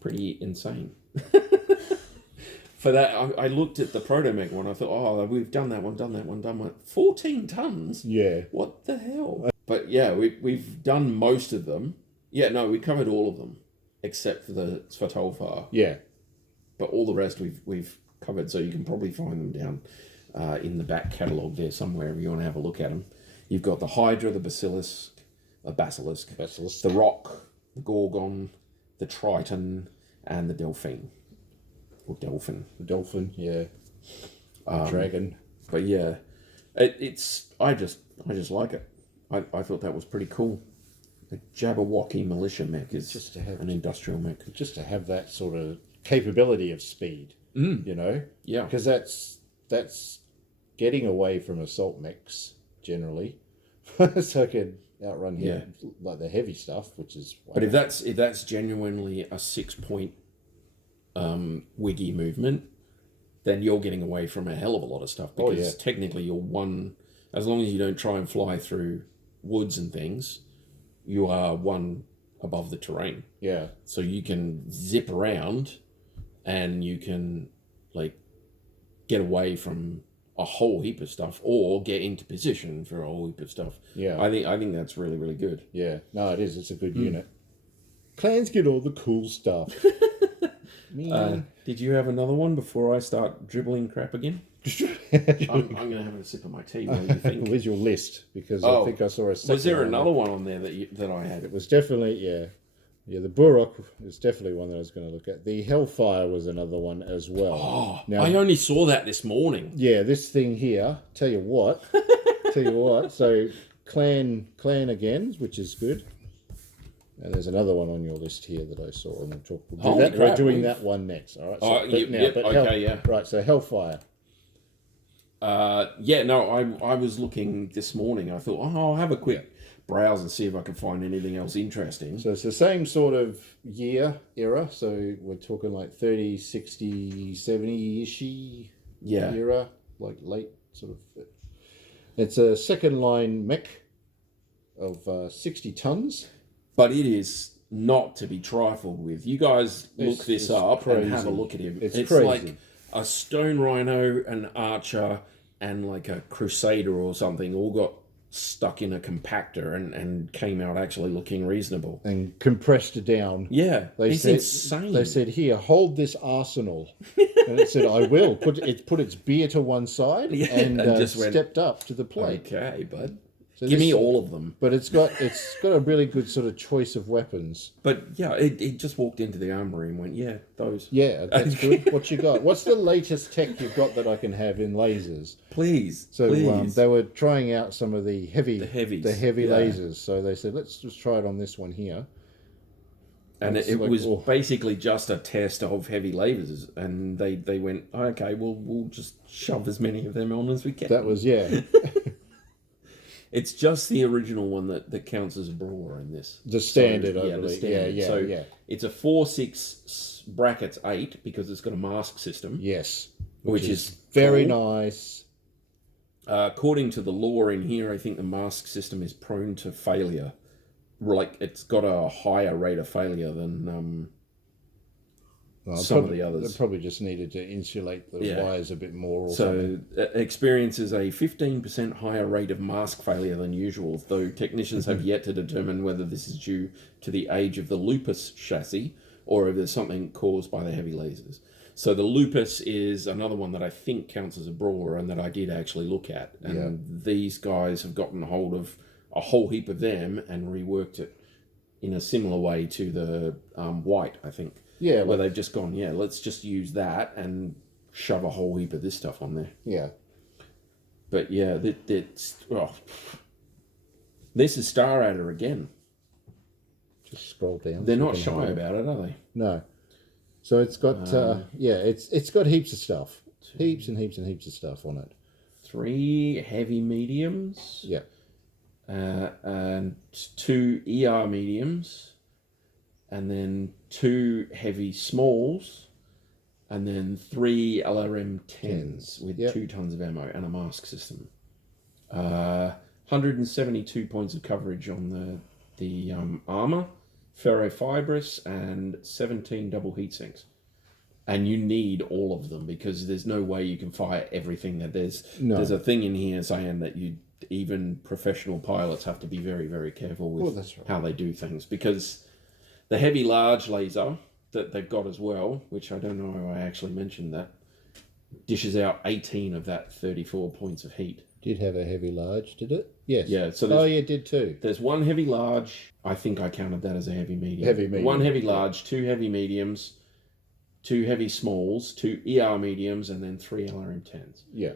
pretty insane. For that, I looked at the Protomech one. I thought, oh, we've done that one. 14 tons? Yeah. What the hell? But yeah, we've done most of them. Yeah, no, we covered all of them except for the Svartalfar. Yeah. But all the rest we've covered, so you can probably find them down in the back catalogue there somewhere if you want to have a look at them. You've got the Hydra, the Basilisk, the Rock, the Gorgon, the Triton, and the Delphine. Or Delphin. The Dolphin, yeah. Dragon. But yeah, I just like it. I thought that was pretty cool. The Jabberwocky militia mech is just to have an industrial mech. Just to have that sort of capability of speed, you know? Yeah. Because that's getting away from assault mechs, generally. So I could outrun him, like the heavy stuff, which is... But if that's genuinely a 6-point wiggy movement, then you're getting away from a hell of a lot of stuff, because technically you're one, as long as you don't try and fly through woods and things, you are one above the terrain. Yeah. So you can zip around and you can like get away from a whole heap of stuff or get into position for a whole heap of stuff. Yeah. I think that's really, really good. Yeah. No, it is. It's a good unit. Clans get all the cool stuff. Did you have another one before I start dribbling crap again? I'm going to have a sip of my tea. What do you think? Where's your list? Because I think I saw a second. Was there another one on there that I had? It was definitely, yeah. The Burok is definitely one that I was going to look at. The Hellfire was another one as well. Oh, now, I only saw that this morning. Yeah, this thing here. Tell you what. So clan again, which is good. And there's another one on your list here that I saw, and we're doing that one next. All right. So, right. So Hellfire. I was looking this morning. I thought, I'll have a quick browse and see if I can find anything else interesting. So it's the same sort of era. So we're talking like 30, 60, 70-ish era, like late sort of. It's a second line mech of 60 tons. But it is not to be trifled with. You guys look this up crazy. And have a look at him. It's crazy. Like a stone rhino, an archer, and like a crusader or something all got stuck in a compactor and came out actually looking reasonable. And compressed it down. Yeah, it's insane. They said, here, hold this arsenal. And it said, I will. Put its beer to one side and just stepped up to the plate. Okay, bud. So give me all of them. But it's got a really good sort of choice of weapons. But yeah, it just walked into the armory and went, those. Yeah, that's good. What you got? What's the latest tech you've got that I can have in lasers? Please. So please. They were trying out some of the heavy lasers. lasers. So they said, let's just try it on this one here. And it was basically just a test of heavy lasers, and they went, okay, we'll just shove as many of them on as we can. That was It's just the original one that counts as a brawler in this. The standard, I believe. The standard. So it's a 4-6 brackets 8 because it's got a mask system. Yes. Which is very cool. Nice. According to the lore in here, I think the mask system is prone to failure. Like, it's got a higher rate of failure than Well, some of the others. They probably just needed to insulate the wires a bit more. Or so experiences a 15% higher rate of mask failure than usual, though technicians have yet to determine whether this is due to the age of the Lupus chassis or if there's something caused by the heavy lasers. So the Lupus is another one that I think counts as a brawler and that I did actually look at. And these guys have gotten hold of a whole heap of them and reworked it in a similar way to the White, I think. Yeah, where they've just gone, let's just use that and shove a whole heap of this stuff on there. Yeah. But this is Star Adder again. Just scroll down. They're not shy about it, are they? No. So it's got, it's got heaps of stuff. Heaps and heaps and heaps of stuff on it. 3 heavy mediums. Yeah. And 2 ER mediums. And then 2 heavy smalls, and then 3 LRM 10s with 2 tons of ammo and a mask system. 172 points of coverage on the armor, ferrofibrous, and 17 double heat sinks. And you need all of them because there's no way you can fire everything. There's a thing in here saying that even professional pilots have to be very, very careful with how they do things, because the heavy large laser that they've got as well, which I don't know how I actually mentioned that, dishes out 18 of that 34 points of heat. Did have a heavy large, did it? Yes. Yeah. So it did too. There's 1 heavy large. I think I counted that as a heavy medium. 1 heavy large, 2 heavy mediums, 2 heavy smalls, 2 ER mediums, and then 3 LRM 10s. Yeah.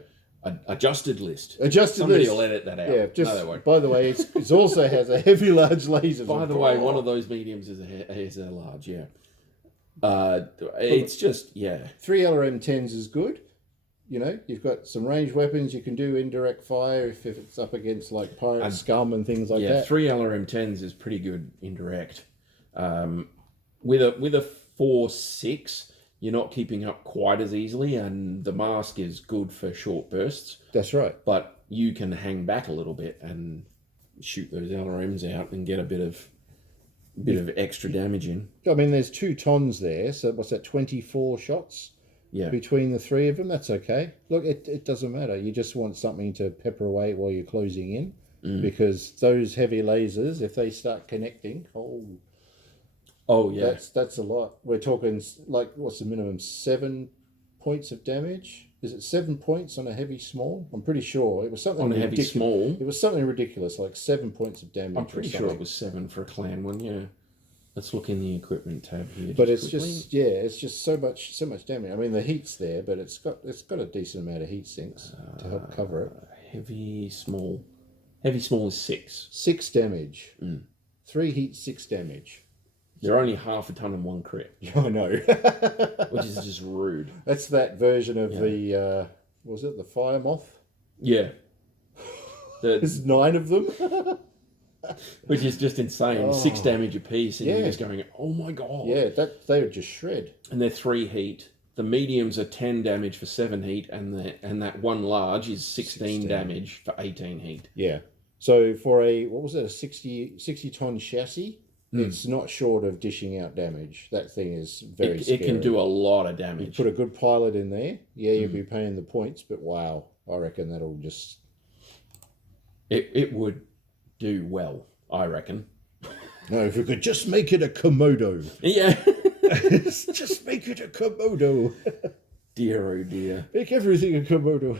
Adjusted list. Somebody will edit that out. Yeah, no, they won't. By the way, it also has a heavy large laser. By the way, one of those mediums is a large, it's just, 3 LRM 10s is good. You know, you've got some ranged weapons. You can do indirect fire if it's up against like pirate scum and things like that. 3 LRM 10s is pretty good indirect. With a 4.6, you're not keeping up quite as easily, and the mask is good for short bursts. That's right. But you can hang back a little bit and shoot those LRMs out and get a bit of extra damage in. I mean, there's 2 tons there, so what's that, 24 shots? Yeah. Between the 3 of them, that's okay. Look, it doesn't matter. You just want something to pepper away while you're closing in, because those heavy lasers, if they start connecting, that's a lot. We're talking like, what's the minimum? 7 points of damage? Is it 7 points on a heavy small? I'm pretty sure it was something on a heavy small. It was something ridiculous, like 7 points of damage. I'm pretty sure it was 7 for a clan one. Yeah. Let's look in the equipment tab here. But it's just so much damage. I mean, the heat's there, but it's got a decent amount of heat sinks to help cover it. Heavy small is 6. 6 damage. 3 heat, 6 damage. They're only half a ton and 1 crit. I know. Which is just rude. That's that version of the, was it the fire moth? Yeah. There's 9 of them. Which is just insane. 6 damage apiece, and you're just going, oh my god. Yeah, they would just shred. And they're 3 heat. The mediums are 10 damage for 7 heat, and that one large is 16 damage for 18 heat. Yeah. So for a 60 ton chassis, it's not short of dishing out damage. That thing is very scary. It can do a lot of damage. You put a good pilot in there, you'd be paying the points, but wow, I reckon that'll just... It would do well, I reckon. No, if we could just make it a Komodo. Yeah. Just make it a Komodo. Dear, oh dear. Make everything a Komodo.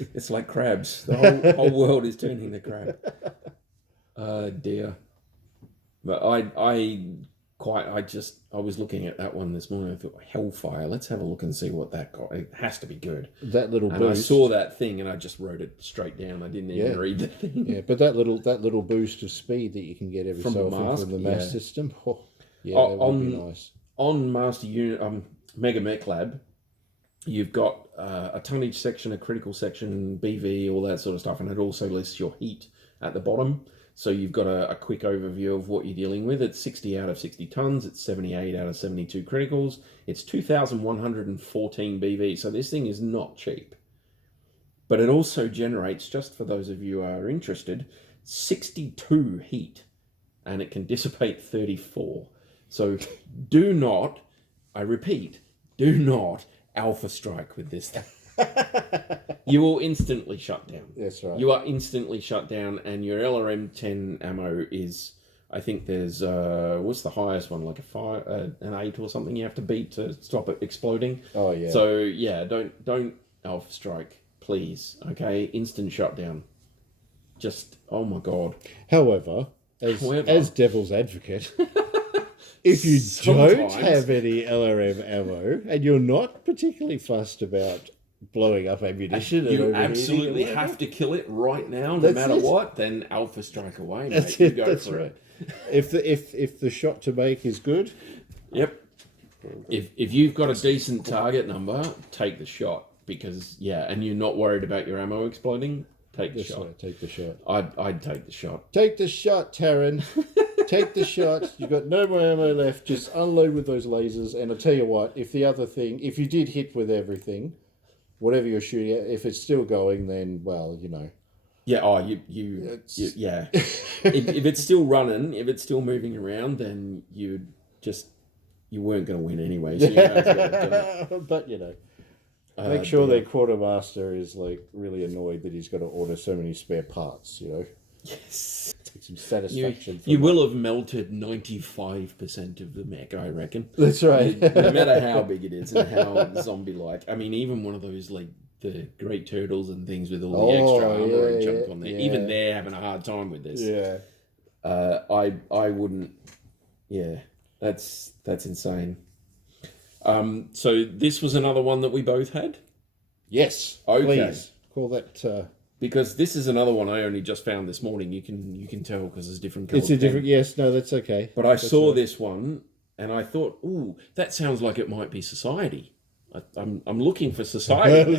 It's like crabs. The whole world is turning to crab. Dear. But I was looking at that one this morning. I thought, Hellfire. Let's have a look and see what that got. It has to be good. That little and boost. I saw that thing and I just wrote it straight down. I didn't even read the thing. Yeah, but that little boost of speed that you can get every so often from the mass system. Oh, yeah, that would be nice. On Master Unit, Mega Mech Lab, you've got a tonnage section, a critical section, BV, all that sort of stuff, and it also lists your heat at the bottom. So you've got a quick overview of what you're dealing with. It's 60 out of 60 tons. It's 78 out of 72 criticals. It's 2,114 BV. So this thing is not cheap. But it also generates, just for those of you who are interested, 62 heat. And it can dissipate 34. So do not, I repeat, do not alpha strike with this thing. You will instantly shut down. That's right. You are instantly shut down, and your LRM-10 ammo is, I think there's, what's the highest one? Like an 8 or something you have to beat to stop it exploding. Oh, yeah. So, yeah, don't alpha strike, please. Okay? Instant shutdown. Just, oh my God. However, as devil's advocate, if you don't have any LRM ammo and you're not particularly fussed about blowing up ammunition, you absolutely have to kill it right now, no matter what, then alpha strike away, mate. That's you it. go That's for right. it. If the shot to make is good, yep. If you've got a decent target number, take the shot, because and you're not worried about your ammo exploding. Take the shot. Take the shot. I'd take the shot. Take the shot, Taryn. Take the shot. You've got no more ammo left. Just unload with those lasers. And I'll tell you what, if you did hit with everything, whatever you're shooting at, if it's still going, then, well, you know. Yeah, yeah. if it's still running, if it's still moving around, then you weren't going to win anyway. So you might as well have done it. But, you know. Make sure their quartermaster is like really annoyed that he's got to order so many spare parts, you know. Yes. Take some satisfaction. You will have melted 95% of the mech, I reckon. That's right. No matter how big it is and how zombie-like. I mean, even one of those like the great turtles and things with all the extra armor and junk on there. Yeah. Even they're having a hard time with this. Yeah. I wouldn't. Yeah, that's insane. So this was another one that we both had? Yes. Okay. Please. Call that... Because this is another one I only just found this morning. You can tell because it's different colours. It's a different... Yes, no, that's okay. But I saw this one and I thought, ooh, that sounds like it might be Society. I'm looking for Society.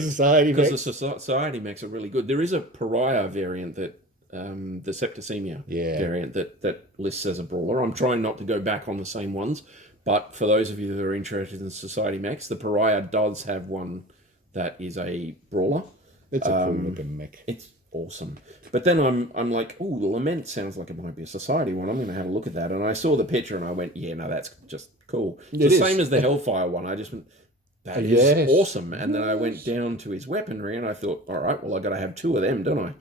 Because the Society mechs are really good. There is a Pariah variant that... the Septicemia variant that lists as a brawler. I'm trying not to go back on the same ones. But for those of you that are interested in Society mechs, the Pariah does have one that is a brawler. It's a cool looking mech. It's awesome. But then I'm like, oh, the Lament sounds like it might be a Society one. I'm going to have a look at that. And I saw the picture and I went, yeah, no, that's just cool. It's the same as the Hellfire one. I just went, that is awesome. And then I went down to his weaponry and I thought, all right, well, I got to have 2 of them, don't I?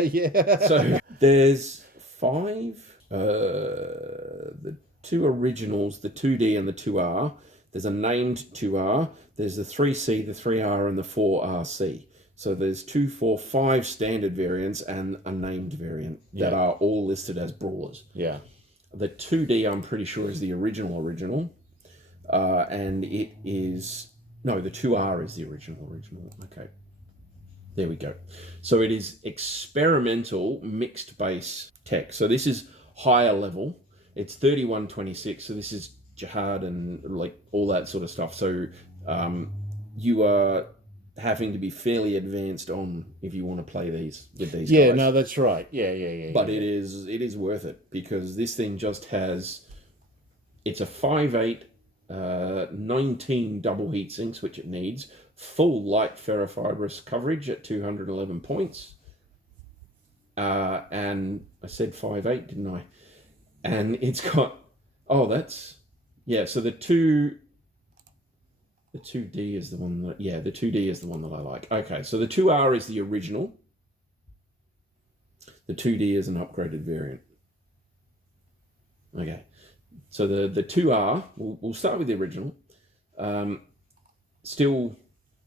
Yeah. So there's 5. The 2 originals, the 2D and the 2R. There's a named 2R. There's the 3C, the 3R, and the 4RC. So there's 2, 4, 5 standard variants and a named variant that are all listed as brawlers. Yeah. The 2D, I'm pretty sure, is the original. And it is... No, the 2R is the original. Okay. There we go. So it is experimental mixed base tech. So this is higher level. It's 3126, so this is jihad and like all that sort of stuff. So you are having to be fairly advanced on if you want to play these with these guys. No, that's right. Yeah. But it is worth it because this thing just has... It's a 5.8, 19 double heat sinks, which it needs. Full light ferrofibrous coverage at 211 points. And I said 5.8, didn't I? And it's got... Oh, that's... Yeah, so the 2D is the one that... Yeah, the 2D is the one that I like. Okay, so the 2R is the original. The 2D is an upgraded variant. Okay, so the 2R, we'll start with the original. Still,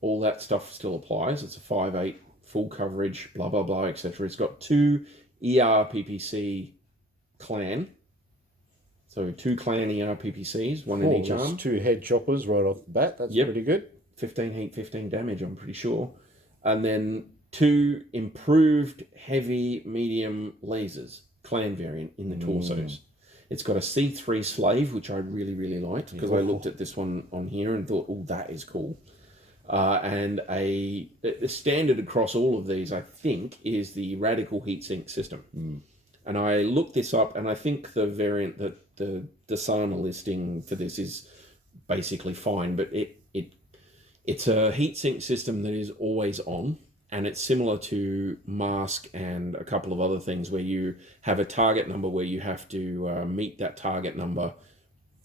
all that stuff still applies. It's a 5.8, full coverage, blah, blah, blah, etc. It's got 2 ER PPC clan. So 2 clan ER PPCs, 1 in each arm. 2 head choppers right off the bat. That's pretty good. 15 heat, 15 damage, I'm pretty sure. And then 2 improved heavy medium lasers, clan variant in the torsos. It's got a C3 slave, which I really, really liked because I looked at this one on here and thought, oh, that is cool. And the standard across all of these, I think, is the radical heatsink system. And I looked this up, and I think the variant that the Dasana listing for this is basically fine, but it's a heatsink system that is always on, and it's similar to Mask and a couple of other things where you have a target number where you have to meet that target number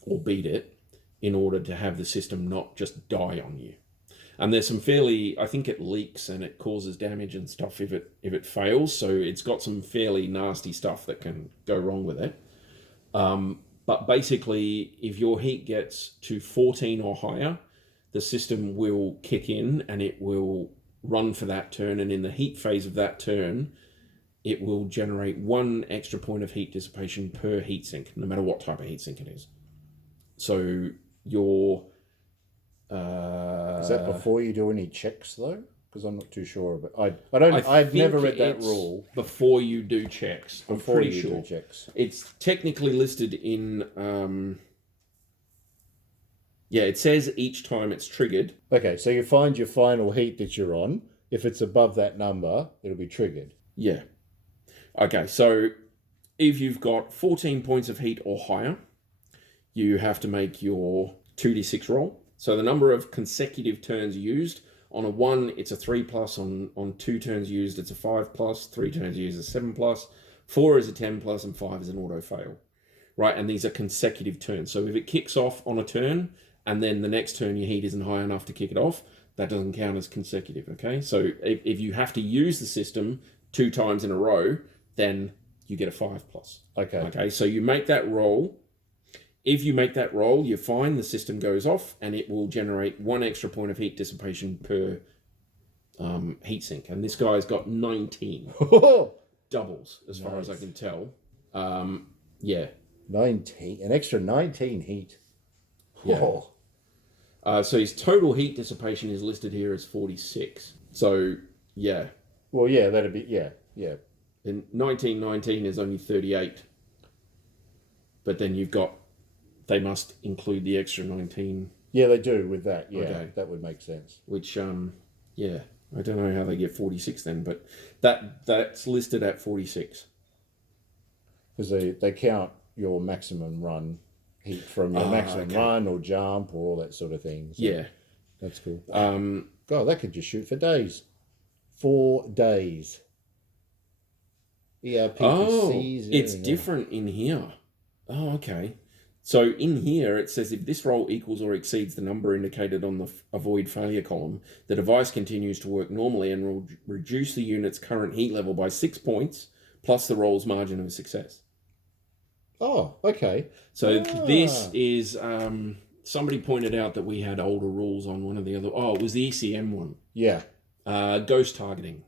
or beat it in order to have the system not just die on you. And there's some fairly, I think it leaks and it causes damage and stuff if it fails. So it's got some fairly nasty stuff that can go wrong with it. But basically, if your heat gets to 14 or higher, the system will kick in and it will run for that turn. And in the heat phase of that turn, it will generate 1 extra point of heat dissipation per heatsink, no matter what type of heatsink it is. So your... is that before you do any checks though? Because I'm not too sure of it. I've never read that rule. Before you do checks, I'm pretty sure. Do checks. It's technically listed in. It says each time it's triggered. Okay, so you find your final heat that you're on. If it's above that number, it'll be triggered. Yeah. Okay, so if you've got 14 points of heat or higher, you have to make your 2d6 roll. So the number of consecutive turns used, on a 1, it's a 3+, on 2 turns used, it's a 5+, 3 turns used, it's a 7+, 4 is a 10+, and 5 is an auto fail. Right, and these are consecutive turns. So if it kicks off on a turn, and then the next turn your heat isn't high enough to kick it off, that doesn't count as consecutive, okay? So if you have to use the system 2 times in a row, then you get a 5+. Okay, so you make that roll. If you make that roll, you're fine. The system goes off, and it will generate 1 extra point of heat dissipation per heatsink. And this guy's got 19 doubles, as far as I can tell. 19, an extra 19 heat. Yeah. So his total heat dissipation is listed here as 46. So, yeah. Well, yeah, that'd be, yeah. And 1919 is only 38. But then you've got... They must include the extra 19. Yeah, they do with that. Yeah, okay. That would make sense. Which, I don't know how they get 46 then, but that's listed at 46. Because they count your maximum run heat from your maximum run or jump or all that sort of thing. So yeah. That's cool. God, that could just shoot for days. 4 days. PPCs. It's different in here. Oh, okay. So in here, it says if this roll equals or exceeds the number indicated on the avoid failure column, the device continues to work normally and will reduce the unit's current heat level by 6 points, plus the roll's margin of success. Oh, okay. So this is, somebody pointed out that we had older rules on one of the other, it was the ECM one. Yeah. Ghost targeting.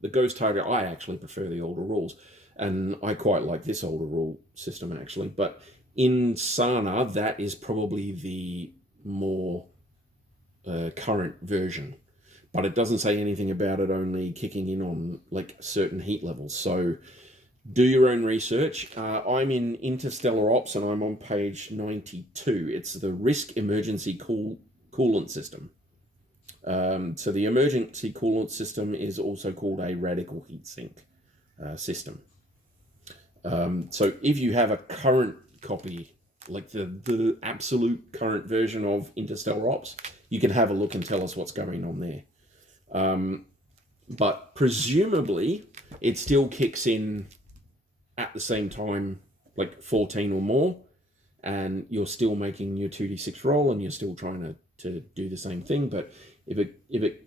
The ghost target, I actually prefer the older rules, and I quite like this older rule system actually, but in Sana, that is probably the more current version, but it doesn't say anything about it only kicking in on like certain heat levels. So do your own research. I'm in Interstellar Ops and I'm on page 92. It's the Risk Emergency Coolant System. So the emergency coolant system is also called a radical heatsink system. So if you have a current copy, like the absolute current version of Interstellar Ops, you can have a look and tell us what's going on there. But presumably it still kicks in at the same time, like 14 or more, and you're still making your 2d6 roll and you're still trying to do the same thing. But if it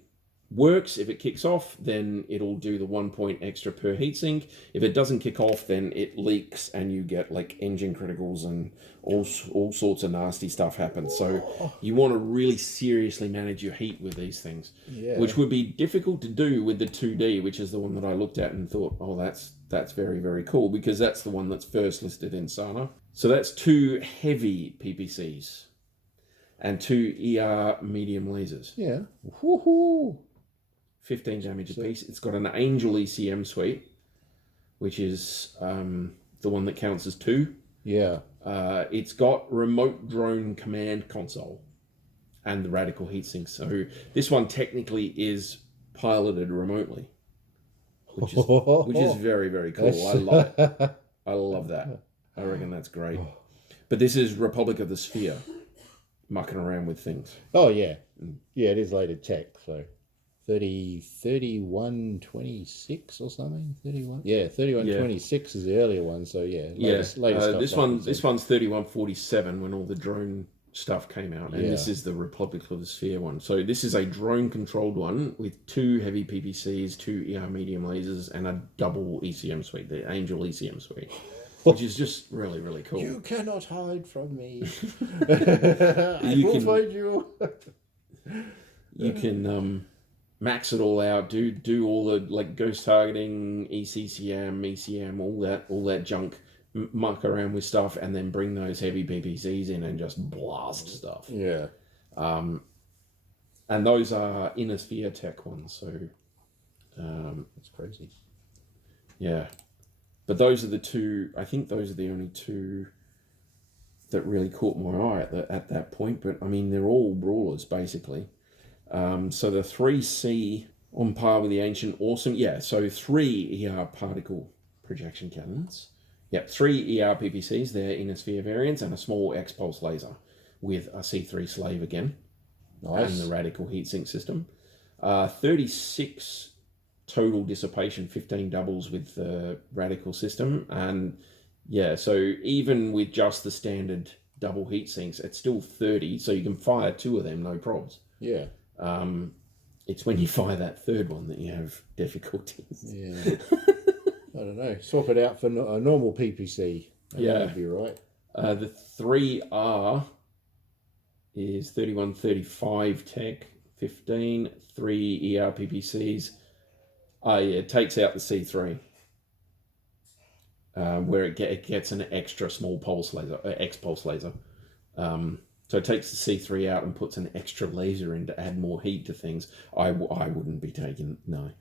works, if it kicks off, then it'll do the 1 point extra per heatsink. If it doesn't kick off, then it leaks and you get like engine criticals and all sorts of nasty stuff happens. So you want to really seriously manage your heat with these things, which would be difficult to do with the 2D, which is the one that I looked at and thought, oh, that's very, very cool, because that's the one that's first listed in Sana. So that's 2 heavy PPCs and 2 ER medium lasers. Yeah. Woohoo! 15 damage apiece. It's got an Angel ECM suite, which is the one that counts as 2. Yeah. It's got remote drone command console and the radical heatsink. So this one technically is piloted remotely, which is very, very cool. I love that. I reckon that's great. But this is Republic of the Sphere mucking around with things. Oh, yeah. Yeah, it is later tech, so... 3126 or something. 31. Yeah, 3126 is the earlier one. So yeah, latest stuff this one's 3147 when all the drone stuff came out, and this is the Republic of the Sphere one. So this is a drone-controlled one with 2 heavy PPCs, 2 ER medium lasers, and a double ECM suite, the Angel ECM suite, which is just really, really cool. You cannot hide from me. I will find you. You can max it all out, do all the like ghost targeting, ECM, all that junk. Muck around with stuff and then bring those heavy PPCs in and just blast stuff. Yeah. And those are Inner Sphere Tech ones, so that's crazy. Yeah. But those are the two, I think those are the only two that really caught my eye at that point. But I mean, they're all brawlers basically. So the 3C on par with the Ancient Awesome. Yeah, so 3 ER particle projection cannons. Yep, 3 ER PPCs, they're Inner Sphere variants, and a small X-Pulse laser with a C3 slave again. Nice. And the radical heatsink system. 36 total dissipation, 15 doubles with the radical system. And yeah, so even with just the standard double heatsinks, it's still 30, so you can fire 2 of them, no probs. Yeah. It's when you fire that third one that you have difficulties. Yeah. I don't know. Swap it out for a normal PPC. Yeah. That'd be right. The 3R is 3135 tech, 15, 3 ER PPCs. Yeah, it takes out the C3. Where it gets an extra small pulse laser, X-pulse laser. So it takes the C3 out and puts an extra laser in to add more heat to things. I wouldn't be taking, no.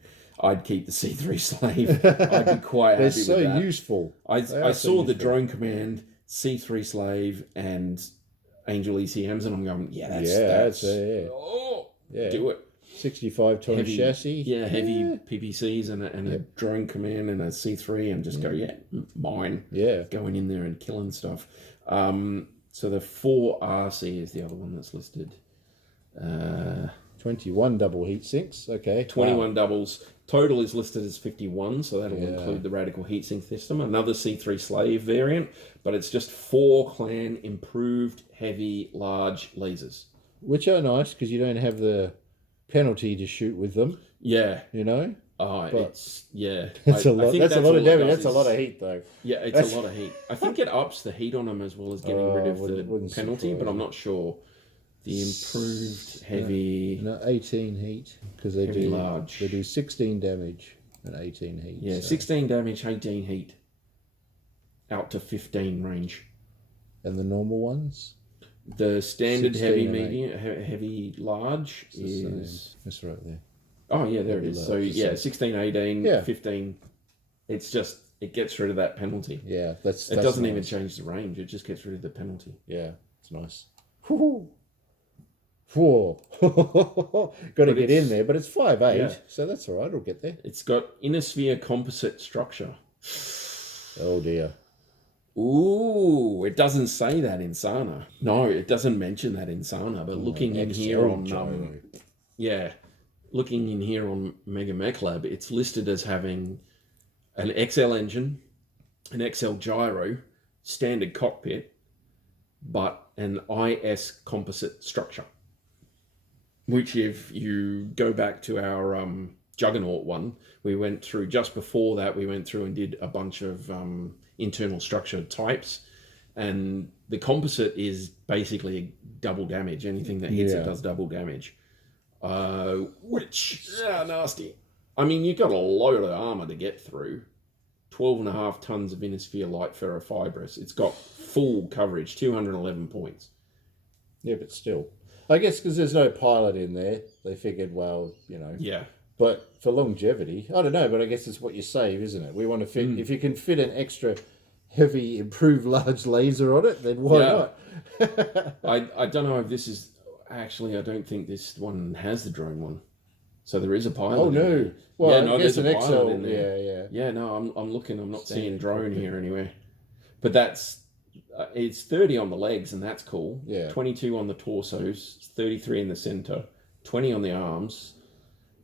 I'd keep the C3 slave. I'd be quite happy with that. They're so useful. I saw the drone command, C3 slave, and Angel ECMs, and I'm going, that's do it. 65 ton chassis. Yeah, heavy PPCs and a drone command and a C3, and just go, mine. Yeah. Going in there and killing stuff. So the 4RC is the other one that's listed. 21 double heat sinks. Okay. 21 doubles. Total is listed as 51, so that'll include the radical heatsink system. Another C3 slave variant, but it's just 4 clan improved heavy large lasers. Which are nice because you don't have the penalty to shoot with them. Yeah. You know? It's It's a lot. That's a lot of damage. That's a lot of heat, though. Yeah, it's a lot of heat. I think it ups the heat on them as well as getting rid of the penalty, but I'm not sure. The improved heavy... No, 18 heat, because they do large. They do 16 damage and 18 heat. Yeah, so. 16 damage, 18 heat. Out to 15 range. And the normal ones? The standard heavy medium, heavy large is... That's right there. Oh, yeah, there it is. So, 16, 18, 15. It's just, it gets rid of that penalty. Yeah, that's It doesn't even change the range. It just gets rid of the penalty. Yeah, it's nice. Whoa. Got to get in there, but it's 5'8", so that's all right. It'll get there. It's got Inner Sphere composite structure. Oh, dear. Ooh, it doesn't say that in Sana. No, it doesn't mention that in Sana, but looking in here on... looking in here on Mega Mech Lab, it's listed as having an XL engine, an XL gyro, standard cockpit, but an IS composite structure. Which, if you go back to our Juggernaut one, we went through, just before that, we went through and did a bunch of internal structure types. And the composite is basically double damage. Anything that hits it does double damage. Which, nasty. I mean, you've got a load of armor to get through. 12.5 tons of Inner Sphere light ferrofibrous. It's got full coverage, 211 points. Yeah, but still. I guess because there's no pilot in there, they figured, well, you know. Yeah. But for longevity, I don't know, but I guess it's what you save, isn't it? We want to fit, if you can fit an extra heavy, improved large laser on it, then why not? I don't know if this is, actually, I don't think this one has the drone one. So there is a pilot. Oh, no. There. Well, I guess there's a pilot XL, in there. Yeah, no, I'm looking, I'm not seeing drone here anywhere. But that's, it's 30 on the legs, and that's cool. Yeah. 22 on the torsos, 33 in the center, 20 on the arms.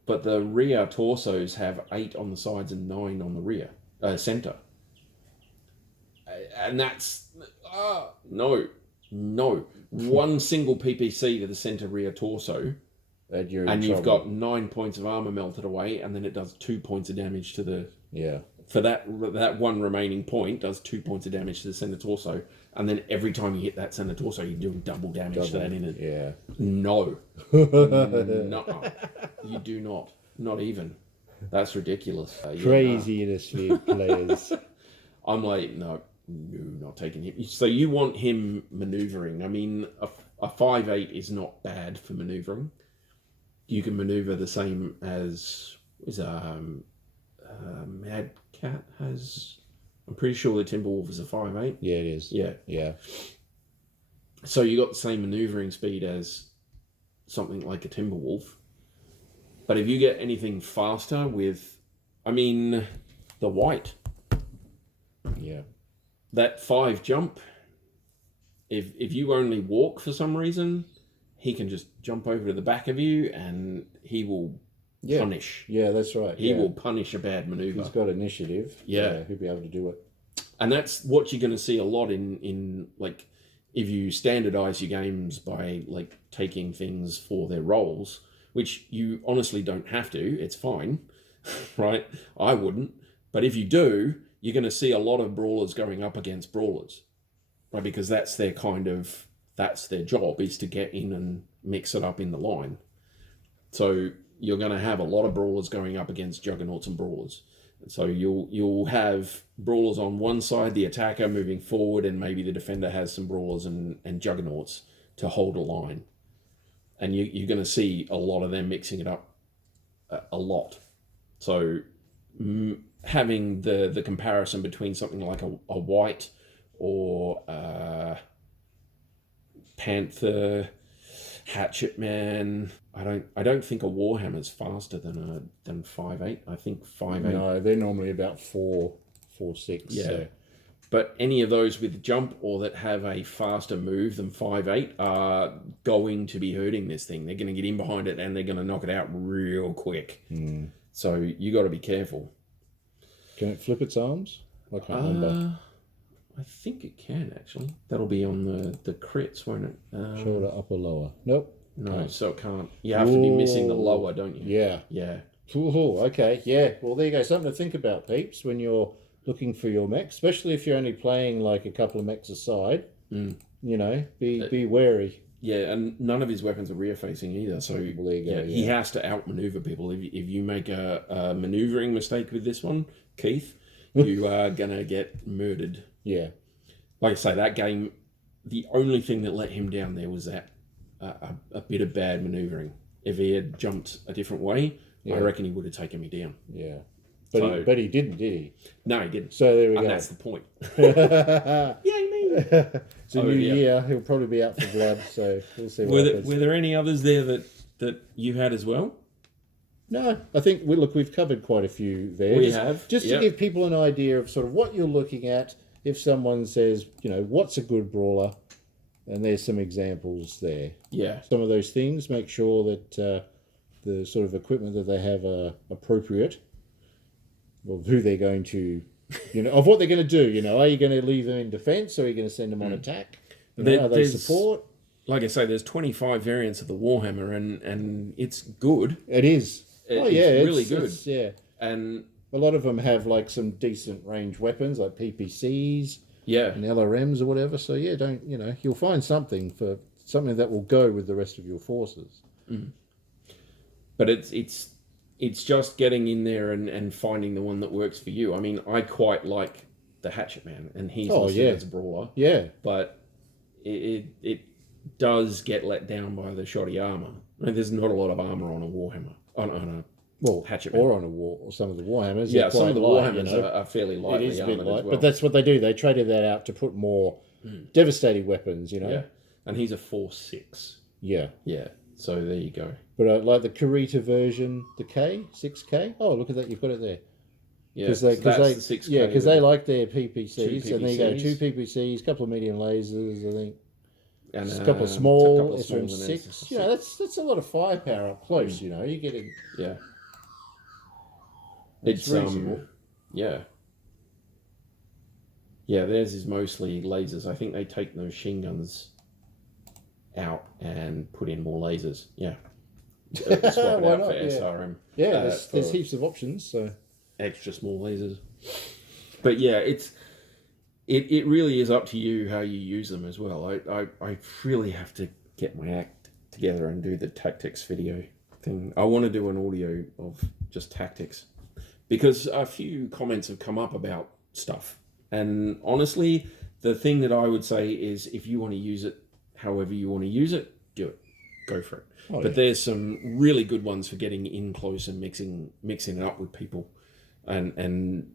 But the rear torsos have 8 on the sides and 9 on the rear, center. And that's, no. one single PPC to the center rear torso, and you've got 9 points of armor melted away, and then it does 2 points of damage to the... Yeah. For that one remaining point, does 2 points of damage to the center torso, and then every time you hit that center torso, you're doing double damage to that in it. Yeah. No. No. You do not. Not even. That's ridiculous. Craziness for players. I'm like, no, not taking him. So you want him maneuvering. I mean, a 5.8 is not bad for maneuvering. You can maneuver the same as Mad Cat has. I'm pretty sure the Timberwolf is a 5.8. Yeah, it is. Yeah. Yeah. So you got the same maneuvering speed as something like a Timberwolf. But if you get anything faster with, I mean, the white. Yeah. That 5 jump, if you only walk for some reason, he can just jump over to the back of you and he will punish. Yeah, that's right. He will punish a bad maneuver. He's got initiative. Yeah. He'll be able to do it. And that's what you're going to see a lot in like, if you standardize your games by like taking things for their roles, which you honestly don't have to, it's fine, right? I wouldn't. But if you do, you're going to see a lot of brawlers going up against brawlers, right? Because that's their job, is to get in and mix it up in the line. So you're going to have a lot of brawlers going up against juggernauts and brawlers. So you'll have brawlers on one side, the attacker moving forward, and maybe the defender has some brawlers and juggernauts to hold a line. And you're going to see a lot of them mixing it up a lot. So having the comparison between something like a white or Panther, Hatchet Man. I don't think a Warhammer's faster than 5.8. I think 5.8. No, they're normally about 4.6. Yeah. So. But any of those with jump or that have a faster move than 5.8 are going to be hurting this thing. They're going to get in behind it and they're going to knock it out real quick. Mm. So you got to be careful. Can it flip its arms? I can't remember. I think it can, actually. That'll be on the crits, won't it? Shoulder, upper, lower. Nope. No, so it can't. You have to be missing the lower, don't you? Yeah. Yeah. Ooh, okay. Yeah. Well, there you go. Something to think about, peeps, when you're looking for your mech, especially if you're only playing like a couple of mechs aside. You know, be wary. Yeah, and none of his weapons are rear facing either. So well, there you go, he has to outmaneuver people. If you make a maneuvering mistake with this one, Keith, you are gonna get murdered. Yeah. Like I say, that game, the only thing that let him down there was that a bit of bad maneuvering. If he had jumped a different way, I reckon he would have taken me down. Yeah. But he didn't, did he? No, he didn't. So there we go. That's the point. Yay me! It's a new year. He'll probably be out for blood, so we'll see what happens. Were there any others there that you had as well? No, I think we've covered quite a few there. We have. Just to give people an idea of sort of what you're looking at. If someone says, you know, what's a good brawler, and there's some examples there. Yeah. Some of those things, make sure that the sort of equipment that they have are appropriate. Of who they're going to, you know, of what they're going to do. You know, are you going to leave them in defense, or are you going to send them on attack? You know, are they support? Like I say, there's 25 variants of the Warhammer, and it's good. It is. It's really good. Yeah. And a lot of them have like some decent range weapons, like PPCs. Yeah. And LRMs or whatever. So yeah, you'll find something that will go with the rest of your forces. Mm. But it's just getting in there and finding the one that works for you. I mean, I quite like the Hatchet Man, and he's listed as a brawler. Yeah. But it does get let down by the shoddy armor. I mean, there's not a lot of armor on a Warhammer. On a Hatchet Man. Or on or some of the Warhammers. Yeah, some of the Warhammers are fairly lightly armored. It is a bit light, as well. but that's what they do. They traded that out to put more devastating weapons, you know. Yeah. And he's a 4.6. Yeah. Yeah. So there you go. But I like the Karita version, the K, 6K. Oh, look at that, you've got it there. Yeah, because the 6K. Yeah, because they like their PPCs. And there you go, 2 PPCs, a couple of medium lasers, I think. And a couple of small, SRM6. You know, that's a lot of firepower up close, you know. You're getting... Yeah. It's reasonable. Yeah. Yeah, theirs is mostly lasers. I think they take those machine guns out and put in more lasers. Yeah. Swap it out for SRM. Yeah, there's heaps of options. So extra small lasers. But yeah, it really is up to you how you use them as well. I really have to get my act together and do the tactics video thing. I want to do an audio of just tactics because a few comments have come up about stuff. And honestly, the thing that I would say is if you want to use it however you want to use it, do it. Go for it. But there's some really good ones for getting in close and mixing it up with people and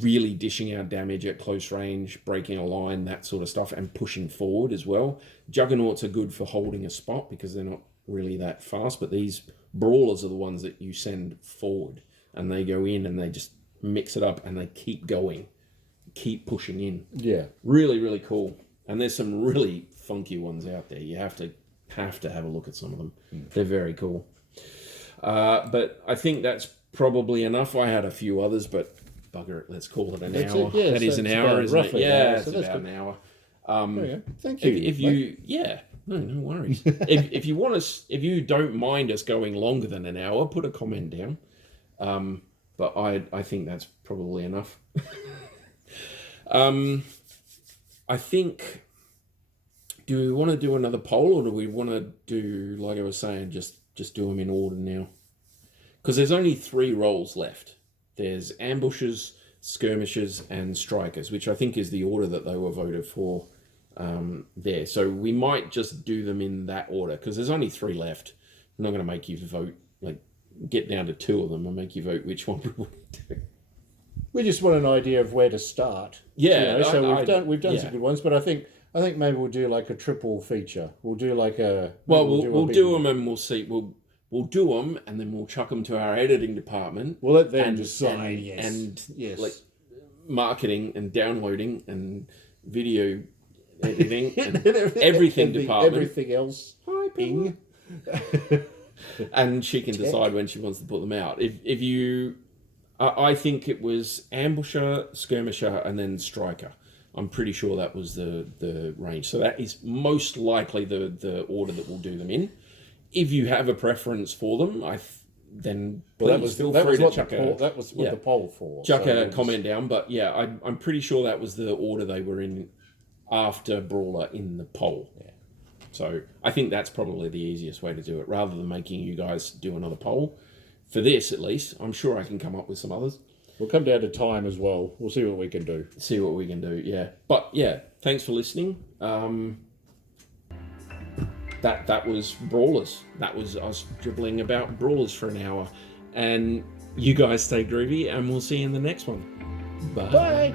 really dishing out damage at close range, breaking a line, that sort of stuff, and pushing forward as well. Juggernauts are good for holding a spot because they're not really that fast, but these Brawlers are the ones that you send forward and they go in and they just mix it up and they keep going, keep pushing in. Yeah. Really, really cool. And there's some really funky ones out there. You have to have a look at some of them. They're very cool. But I think that's probably enough. I had a few others, but bugger it, let's call it an hour. Yeah, that is an hour, isn't it? Yeah, it's about an hour. Thank you. If you, no worries. if you want us, if you don't mind us going longer than an hour, put a comment down. But I think that's probably enough. I think. Do we want to do another poll, or do we want to do, like I was saying, just do them in order now? Because there's only 3 roles left. There's ambushes, skirmishers, and strikers, which I think is the order that they were voted for there. So we might just do them in that order, because there's only 3 left. I'm not going to make you vote, like, get down to 2 of them and make you vote which one we want to do. We just want an idea of where to start. Yeah. You know, so we've done some good ones, but I think maybe we'll do like a triple feature. We'll do like a... Well, we'll do them and we'll see. We'll do them and then we'll chuck them to our editing department. We'll let them decide, yes. Like marketing and downloading and video editing and everything department. Everything else. Hi, Ping. And she can decide when she wants to put them out. If you... I think it was ambusher, skirmisher, and then striker. I'm pretty sure that was the range. So that is most likely the order that we'll do them in. If you have a preference for them, then please feel free to chuck a... That was what the poll for. Chuck a comment down. But yeah, I'm pretty sure that was the order they were in after Brawler in the poll. Yeah. So I think that's probably the easiest way to do it, rather than making you guys do another poll. For this, at least, I'm sure I can come up with some others. We'll come down to time as well. We'll see what we can do. Yeah. But yeah, thanks for listening. That was Brawlers. That was us dribbling about Brawlers for an hour. And you guys stay groovy, and we'll see you in the next one. Bye. Bye.